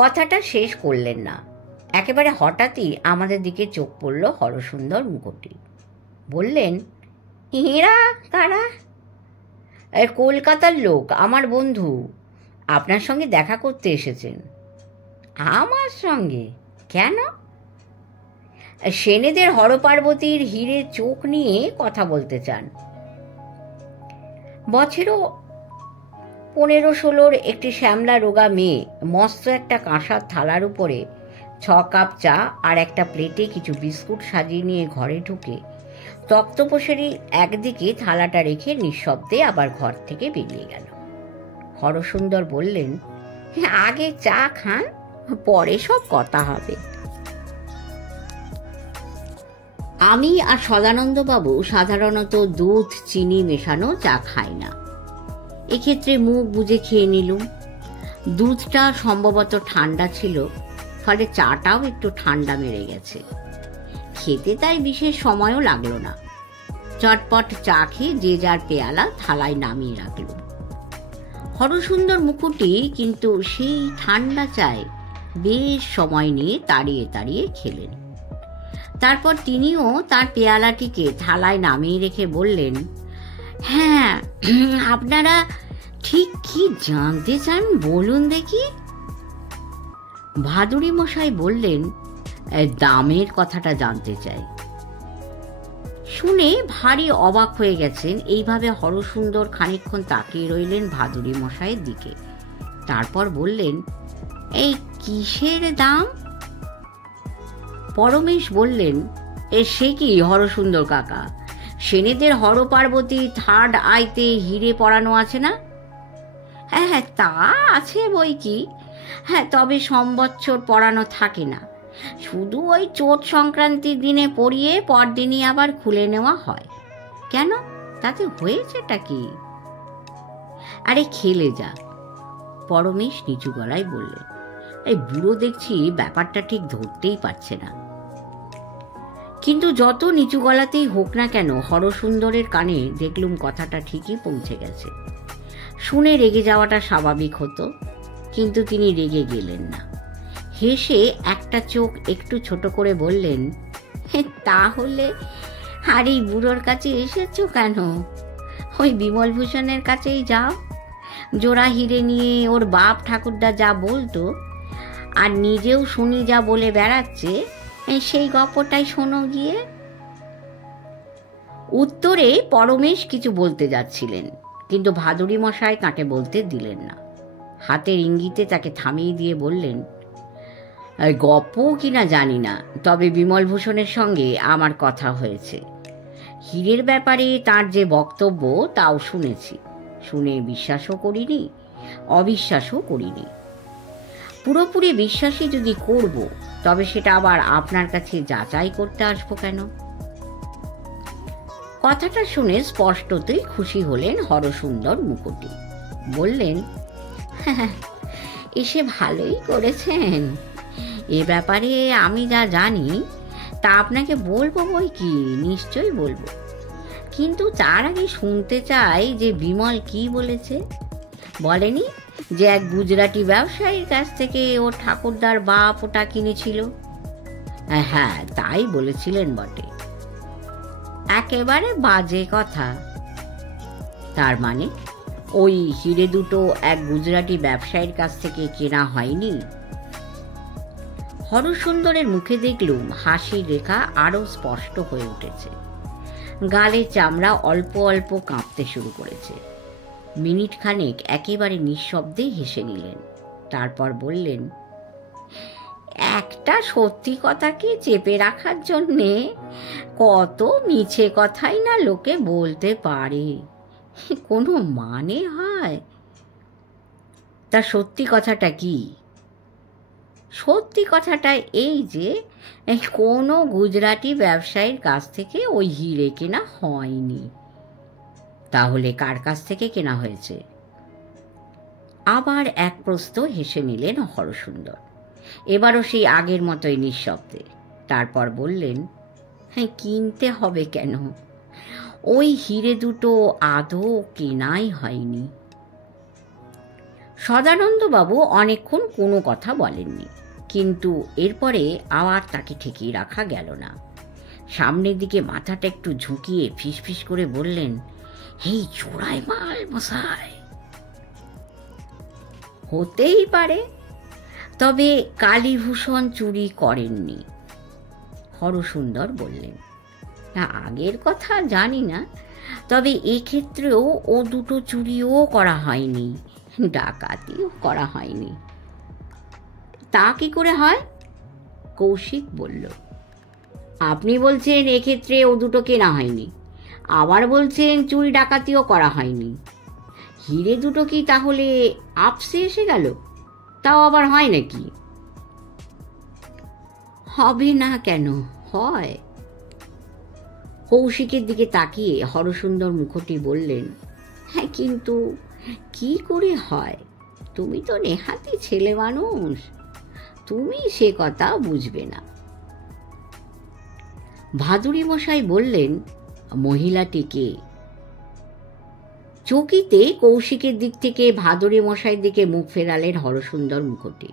কথাটা শেষ করলেন না, একেবারে হঠাৎই আমাদের দিকে চোখ পড়ল হরসুন্দর মুখটি। বললেন, এরা কারা? কলকাতার লোক, আমার বন্ধু, আপনার সঙ্গে দেখা করতে এসেছেন। আমার সঙ্গে? কেন? সেনেদের হরপার্বতীর হীরে চোখ নিয়ে কথা বলতে চান। বছরও 15-16 একটি শ্যামলা রোগা মেয়ে মস্ত একটা কাঁসার থালার উপরে 6 কাপ চা আর একটা প্লেটে কিছু বিস্কুট সাজিয়ে নিয়ে ঘরে ঢুকে তক্তপোষেরই একদিকে থালাটা রেখে নিঃশব্দে আবার ঘর থেকে বেরিয়ে গেল। হরসুন্দর বললেন, আগে চা খান, পরে সব কথা হবে। আমি আর সদানন্দবাবু সাধারণত দুধ চিনি মেশানো চা খাই না। এক্ষেত্রে মুখ বুজে খেয়ে নিলুম। দুধটা সম্ভবত ঠান্ডা ছিল, ফলে চাটাও একটু ঠান্ডা মেরে গেছে। খেতে তাই বিশেষ সময়ও লাগলো না। চটপট চা খেয়ে যে যার পেয়ালা থালায় নামিয়ে রাখল। হরসুন্দর মুকুটি কিন্তু সেই ঠান্ডা চায় বেশ সময় নিয়ে তাড়িয়ে তাড়িয়ে খেলেন। তারপর তিনিও তার পেয়ালাটিকে থালায় নামিয়ে রেখে বললেন, হ্যাঁ, আপনারা ঠিক কি জানতে চান বলুন দেখি। ভাদুড়ি মশাই বললেন, দামের কথাটা জানতে চাই। শুনে ভারী অবাক হয়ে গেছেন। এইভাবে হরসুন্দর খানিকক্ষণ তাকিয়ে রইলেন ভাদুড়ি মশাইয়ের দিকে। তারপর বললেন, এই কিসের দাম? পরমেশ বললেন, সে কি হরসুন্দর কাকা, সেনেদের হরপার্বতী থার্ড আইতে হিরে পরানো আছে না? হ্যাঁ হ্যাঁ, তা আছে বই কি। হ্যাঁ, তবে সম্বৎসর পরানো থাকে না, শুধু ওই চোট সংক্রান্তির দিনে পরিয়ে পরদিনই আবার খুলে নেওয়া হয়। কেন, তাতে হয়েছেটা কি? আরে খেলে যা। পরমেশ নিচু গলায় বললেন। এই বুড়ো দেখছি ব্যাপারটা ঠিক ধরতেই পারছে না। কিন্তু যত নিচু গলাতেই হোক না কেন, হরসুন্দরের কানে দেখলুম কথাটা ঠিকই পৌঁছে গেছে। শুনে রেগে যাওয়াটা স্বাভাবিক হতো, কিন্তু তিনি রেগে গেলেন না। হেসে একটা চোখ একটু ছোট করে বললেন, তাহলে আর এই বুড়োর কাছে এসেছো কেন? ওই বিমলভূষণের কাছেই যাও। জোড়া হিরে নিয়ে ওর বাপ ঠাকুরদা যা বলতো, আর নিজেও শুনি যা বলে বেড়াচ্ছে, সেই গল্পটাই শোনো গিয়ে। উত্তরে পরমেশ কিছু বলতে যাচ্ছিলেন, কিন্তু ভাদুড়ি মশাই তাকে বলতে দিলেন না। হাতের ইঙ্গিতে তাকে থামিয়ে দিয়ে বললেন, গপ্প কিনা জানি না, তবে বিমলভূষণের সঙ্গে আমার কথা হয়েছে। হীরের ব্যাপারে তার যে বক্তব্য তাও শুনেছি। শুনে বিশ্বাসও করিনি, অবিশ্বাসও করিনি। পুরোপুরি বিশ্বাসই যদি করব, তবে সেটা আবার আপনার কাছে যাচাই করতে আসবো কেন? কথাটা শুনে স্পষ্টতই খুশি হলেন হরসুন্দর মুকুটি। বললেন, এসে ভালোই করেছেন। এ ব্যাপারে আমি যা জানি তা আপনাকে বলবো বই কি, নিশ্চয়ই বলবো। কিন্তু তার আগে শুনতে চাই যে বিমল কি বলেছে। বলেনি যে এক গুজরাটি ব্যবসায়ীর কাছ থেকে ওর ঠাকুরদার বাপ ওটা কিনেছিল? হ্যাঁ, তাই বলেছিলেন বটে। একেবারে বাজে কথা। তার মানে ওই হিরে দুটো এক গুজরাটি ব্যবসায়ীর কাছ থেকে কেনা হয়নি? হরসুন্দরের মুখে দেখলুম হাসির রেখা আরো স্পষ্ট হয়ে উঠেছে। গালের চামড়া অল্প অল্প কাঁপতে শুরু করেছে। মিনিট খানেক একেবারে নিঃশব্দে হেসে নিলেন। তারপর বললেন, একটা সত্যি কথাকে চেপে রাখার জন্যে কত মিছে কথাই না লোকে বলতে পারে, কোনো মানে হয়? তা সত্যি কথাটা কি? সত্যি কথাটা এই যে কোনো গুজরাটি ব্যবসায়ীর কাছ থেকে ওই হিরে কেনা হয়নি। তাহলে কার কাছ থেকে কেনা হয়েছে? আবার এক প্রস্ত হেসে নিলেন হরসুন্দর, এবারও সেই আগের মতোই নিঃশব্দে। তারপর বললেন, হ্যাঁ, কিনতে হবে কেন? ওই হিরে দুটো আদৌ কেনাই হয়নি। সদানন্দবাবু অনেকক্ষণ কোনো কথা বলেননি, কিন্তু এরপরে আবার তাকে ঠেকিয়ে রাখা গেল না। সামনের দিকে মাথাটা একটু ঝুঁকিয়ে ফিসফিস করে বললেন, এই চোরাই মাল মশাই। হতেই পারে, তবে কালীভূষণ চুরি করেননি। হরসুন্দর বললেন, না, আগের কথা জানি না, তবে এক্ষেত্রেও ও দুটো চুরিও করা হয়নি, ডাকাতিও করা হয়নি। তা কি করে হয়? কৌশিক বলল, আপনি বলছেন এক্ষেত্রে ও দুটো কেনা হয়নি, আবার বলছেন চুরি ডাকাতিও করা হয়নি। হিরে দুটো কি তাহলে আপসে এসে গেল? তাও আবার হয় নাকি? হবে না কেন, হয়। কৌশিকের দিকে তাকিয়ে হরসুন্দর মুখটি বললেন, হ্যাঁ কিন্তু কি করে হয়? তুমি তো নেহাতি ছেলে মানুষ, তুমি সে কথা বুঝবে না। ভাদুড়ি মশাই বললেন, মহিলাটিকে? চকিতে কৌশিকের দিক থেকে ভাদুড়ি মশাইয়ের দিকে মুখ ফেরালেন হরসুন্দর মুখটি।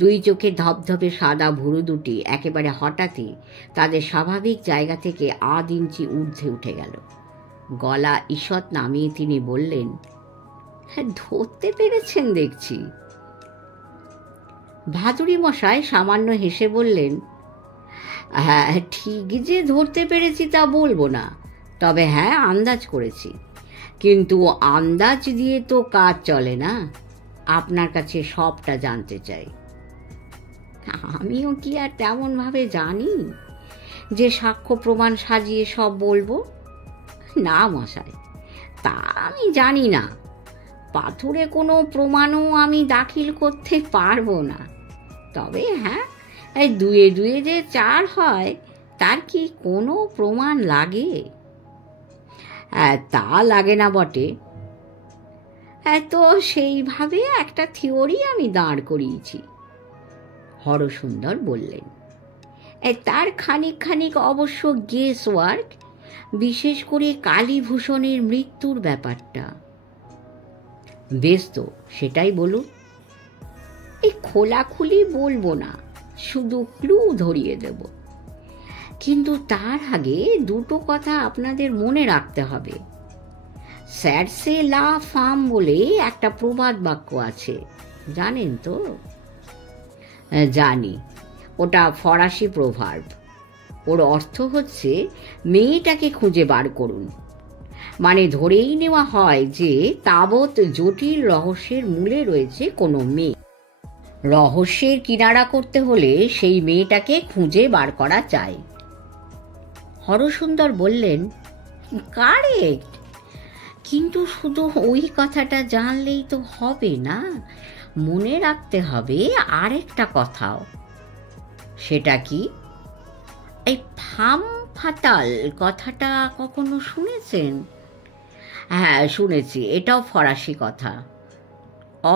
দুই চোখে ধপধপে সাদা ভুরু দুটি একেবারে হঠাৎই তাদের স্বাভাবিক জায়গা থেকে ৮ ইঞ্চি ঊর্ধ্বে উঠে গেল। গলা ঈষৎ নামিয়ে তিনি বললেন, হ্যাঁ, ধরতে পেরেছেন দেখছি। ভাদুড়ি মশাই সামান্য হেসে বললেন, হ্যাঁ, ঠিক যে ধরতে পেরেছি তা বলবো না, তবে হ্যাঁ, আন্দাজ করেছি। কিন্তু আন্দাজ দিয়ে তো কাজ চলে না, আপনার কাছে সবটা জানতে চাই। আমিও কি আর তেমন ভাবে জানি যে সাক্ষ্য প্রমাণ সাজিয়ে সব বলবো? না মশাই, তা আমি জানি না। পাথরে কোনো প্রমাণও আমি দাখিল করতে পারবো না। তবে হ্যাঁ, এই দুয়ে দুয়ে যে 4 হয় তার কি কোনো প্রমাণ লাগে? তা লাগে না বটে। তো সেইভাবে একটা থিওরি আমি দাঁড় করিয়েছি, হরসুন্দর বললেন। তার খানিক খানিক অবশ্য গেস ওয়ার্ক, বিশেষ করে কালীভূষণের মৃত্যুর ব্যাপারটা। বেশ, তো সেটাই বলুন। এই খোলাখুলি বলবো না, শুধু ক্লু ধরিয়ে দেব। কিন্তু তার আগে দুটো কথা আপনাদের মনে রাখতে হবে। স্যারসে লা ফাম বলে একটা প্রবাদ বাক্য আছে, জানেন তো? জানি, ওটা ফরাসি প্রভার্ব। ওর অর্থ হচ্ছে মেয়েটাকে খুঁজে বার করুন। মানে ধরেই নেওয়া হয় যে তাবৎ জটিল রহস্যের মূলে রয়েছে কোনো মেয়ে। রহস্যের কিনারা করতে হলে সেই মেয়েটাকে খুঁজে বার করা চাই। হরসুন্দর বললেন, কারেক্ট, কিন্তু শুধু ওই কথাটা জানলেই তো হবে না, মনে রাখতে হবে আরেকটা কথাও। সেটা কি? এই ফাম ফাতাল কথাটা কখনো শুনেছেন? হ্যাঁ, শুনেছি, এটাও ফরাসি কথা।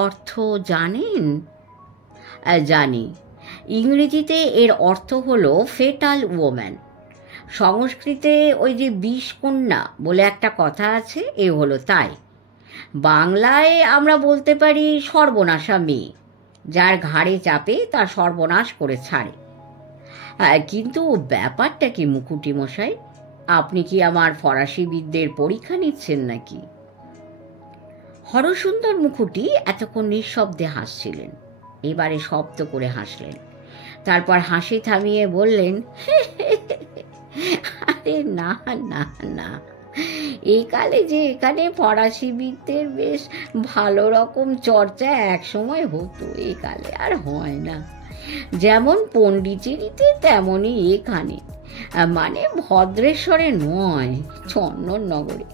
অর্থ জানেন? জানি। ইংরেজিতে এর অর্থ হলো ফেটাল ওম্যান। সংস্কৃতে ওই যে ২০ কন্যা বলে একটা কথা আছে, এ হলো তাই। বাংলায় আমরা বলতে পারি সর্বনাশা মেয়ে, যার ঘাড়ে চাপে তার সর্বনাশ করে ছাড়ে। কিন্তু ব্যাপারটা কি মুকুটি মশাই? আপনি কি আমার ফরাসি বিদ্যের পরীক্ষা নিচ্ছেন নাকি? হরসুন্দর মুকুটি এতক্ষণ নিঃশব্দে হাসছিলেন, এবারে শব্দ করে হাসলেন। তারপর হাসি থামিয়ে বললেন, আরে না না না, একালে যে এখানে ফরাসি বিদ্যের বেশ ভালো রকম চর্চা এক সময় হতো, একালে আর হয় না। যেমন পণ্ডিচেরিতে তেমনই এখানে, মানে ভদ্রেশ্বরে নয়, চন্দননগরে।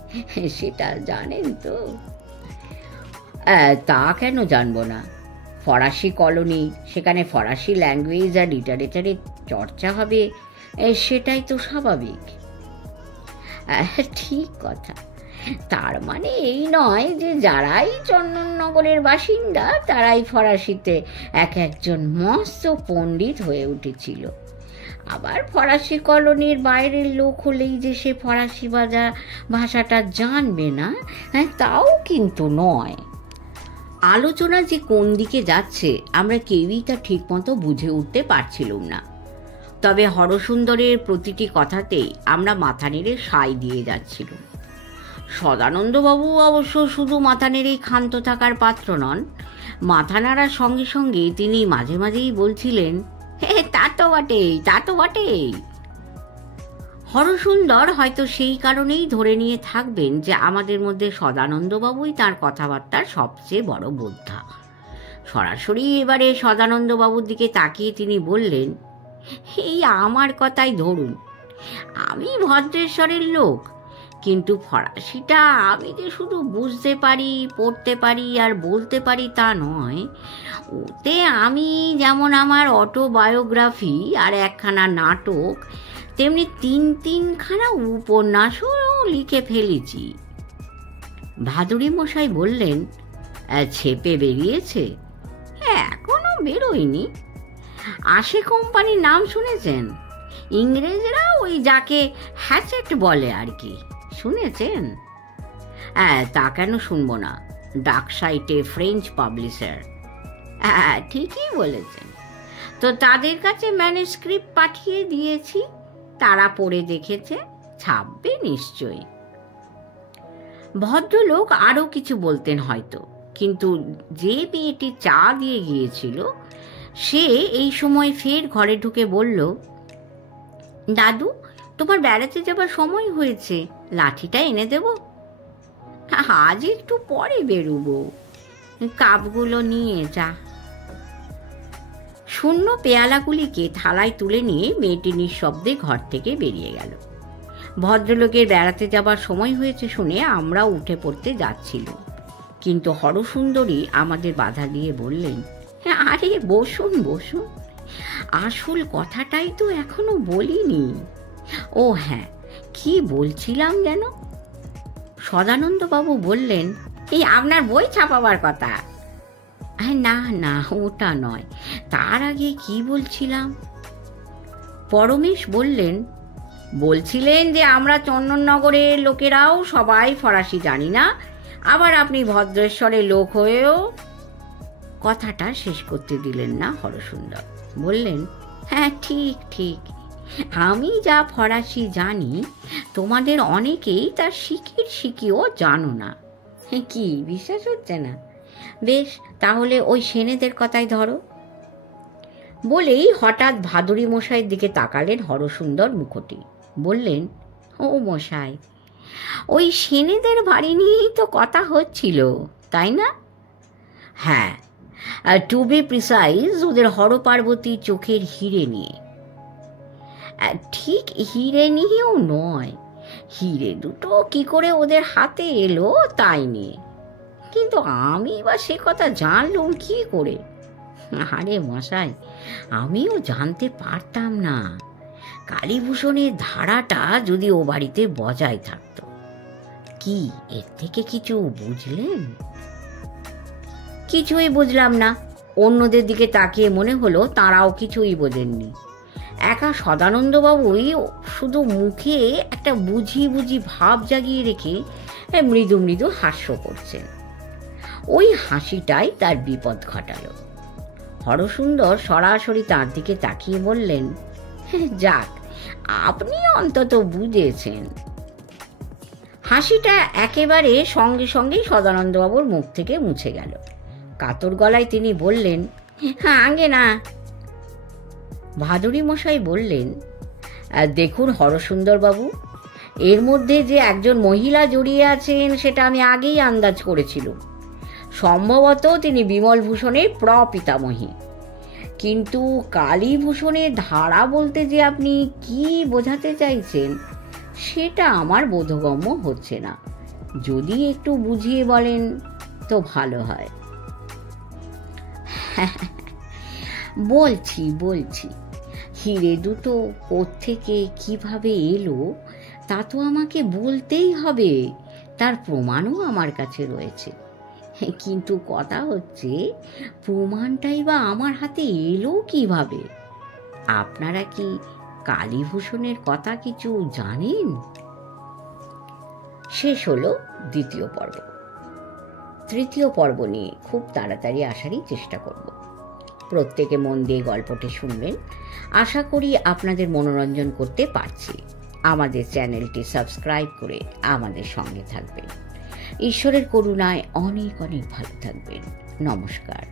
সেটা জানেন তো? তা কেন জানবো না? ফরাসি কলোনি, সেখানে ফরাসি ল্যাঙ্গুয়েজ আর লিটারেচারের চর্চা হবে, সেটাই তো স্বাভাবিক। ঠিক কথা। তার মানে এই নয় যে যারাই চন্দননগরের বাসিন্দা তারাই ফরাসিতে একজন মস্ত পণ্ডিত হয়ে উঠেছিল। আবার ফরাসি কলোনির বাইরের লোক হলেই যে সে ফরাসি ভাষাটা জানবে না, তাও কিন্তু নয়। আলোচনা যে কোন দিকে যাচ্ছে আমরা কেউই তা ঠিকমতো বুঝে উঠতে পারছিলাম না। তবে হরসুন্দরের প্রতিটি কথাতেই আমরা মাথা নেড়ে সায় দিয়ে যাচ্ছিলাম। সদানন্দবাবু অবশ্য শুধু মাথা নেড়েই ক্ষান্ত থাকার পাত্র নন। মাথা নাড়ার সঙ্গে সঙ্গে তিনি মাঝে মাঝেই বলছিলেন, তা তো বটেই, তা তো বটেই। হরসুন্দর হয়তো সেই কারণেই ধরে নিয়ে থাকবেন যে আমাদের মধ্যে সদানন্দবাবুই তার কথাবার্তার সবচেয়ে বড় বোদ্ধা। সরাসরি এবারে সদানন্দবাবুর দিকে তাকিয়ে তিনি বললেন, এই আমার কথাই ধরুন, আমি ভদ্রেশ্বরের লোক, কিন্তু ফরাসিটা আমি যে শুধু বুঝতে পারি, পড়তে পারি আর বলতে পারি তা নয়। ওতে আমি যেমন আমার অটোবায়োগ্রাফি আর একখানা নাটক, তেমনি 3-3খানা উপন্যাসও লিখে ফেলেছি। ভাদুড়ি মশাই বললেন, ছেপে বেরিয়েছে? এখনো বেরোয়নি। আশে কোম্পানির নাম শুনেছেন? ইংরেজরা ওই যাকে হ্যাচেট বলে আর কি, শুনেছেন? তা কেন শুনবো না, ডাকসাইটে ফ্রেঞ্চ পাবলিশার। ঠিকই বলেছেন। তো তাদের কাছে ম্যানুস্ক্রিপ্ট পাঠিয়ে দিয়েছি, তারা পড়ে দেখেছে, ছাপবে নিশ্চয়ই। ভদ্রলোক আরো কিছু বলতেন হয়তো, কিন্তু যে মেয়েটি চা দিয়ে গিয়েছিল সে এই সময় ফের ঘরে ঢুকে বলল, দাদু, তোমার বেড়াতে যাবার সময় হয়েছে, লাঠিটা এনে দেব? আজ একটু পরে বেরোবো, কাপগুলো নিয়ে যা। শূন্য পেয়ালাগুলিকে থালায় তুলে নিয়ে মেয়েটি নিঃশব্দে ঘর থেকে বেরিয়ে গেল। ভদ্রলোকের বেড়াতে যাবার সময় হয়েছে শুনে আমরা উঠে পড়তে যাচ্ছিল, কিন্তু হরসুন্দরী আমাদের বাধা দিয়ে বললেন, আরে বসুন বসুন, আসল কথাটাই তো এখনো বলিনি। ও হ্যাঁ, কি বলছিলাম যেন? সদানন্দবাবু বললেন, এই আপনার বই ছাপাবার কথা। না না, ওটা নয়, তার আগে কি বলছিলাম? পরমেশ বললেন, বলছিলেন যে আমরা চন্দননগরের লোকেরাও সবাই ফরাসি জানি না, আবার আপনি ভদ্রেশ্বরের লোক হয়েও। কথাটা শেষ করতে দিলেন না হরসুন্দর। বললেন, হ্যাঁ ঠিক ঠিক, আমি যা ফরাসি জানি তোমাদের অনেকেই তার শিকিও জানো না। কি বিশ্বাস হচ্ছে না? বেশ, তাহলে ওই সেনেদের কথাই ধরো। বলেই হঠাৎ ভাদুড়ি মশাইয়ের দিকে তাকালেন হরসুন্দর মুখটি। বললেন, ও মশাই, ওই সেনেদের বাড়ি নিয়েই তো কথা হচ্ছিল, তাই না? হ্যাঁ, টু বি প্রিসাইজ, ওদের হরপার্বতী চোখের হিরে নিয়ে। ঠিক হিরে নিয়েও নয়, হিরে দুটো কি করে ওদের হাতে এলো তাই নিয়ে। কিন্তু আমি বা সে কথা জানলুম কি করে? আরে মশাই, আমিও জানতে পারতাম না। কালীভূষণের ধারাটা যদি ও বাড়িতে বজায় থাকতো। কি এর থেকে কিছু বুঝলেন? কিছুই বুঝলাম না। অন্যদের দিকে তাকিয়ে মনে হলো তারাও কিছুই বোঝেননি। একা সদানন্দবাবুই শুধু মুখে একটা বুঝি বুঝি ভাব জাগিয়ে রেখে মৃদু মৃদু হাস্য করছেন। ওই হাসিটাই তার বিপদ ঘটালো। হরসুন্দর সরাসরি তার দিকে তাকিয়ে বললেন, যাক, আপনি অন্তত বুঝেছেন। হাসিটা একেবারে সঙ্গে সঙ্গেই সদানন্দবাবুর মুখ থেকে মুছে গেল। কাতর গলায় তিনি বললেন, আগে না। ভাদুড়ি মশাই বললেন, দেখুন হরসুন্দরবাবু, এর মধ্যে যে একজন মহিলা জড়িয়ে আছেন সেটা আমি আগেই আন্দাজ করেছিলাম। সম্ভবত তিনি বিমলভূষণের প্রপিতামহী। কিন্তু কালীভূষণের ধারা বলতে যে আপনি কি বোঝাতে চাইছেন সেটা আমার বোধগম্য হচ্ছে না। যদি একটু বুঝিয়ে বলেন তো ভালো হয়। বলছি, হিরে দুটো কোত্থেকে কিভাবে এলো তা তো আমাকে বলতেই হবে, তার প্রমাণও আমার কাছে রয়েছে। কিন্তু কথা হচ্ছে, প্রমাণটাই বা আমার হাতে এলো কিভাবে? আপনারা কি কালীভূষণের কথা কিছু জানেন? শেষ হলো দ্বিতীয় পর্ব। তৃতীয় পর্ব নিয়ে খুব তাড়াতাড়ি আসারই চেষ্টা করব। প্রত্যেকে মন দিয়ে গল্পটি শুনবেন। আশা করি আপনাদের মনোরঞ্জন করতে পারছি। আমাদের চ্যানেলটি সাবস্ক্রাইব করে আমাদের সঙ্গে থাকবেন। ঈশ্বরের করুণায় অনেক অনেক ভালো থাকবেন। নমস্কার।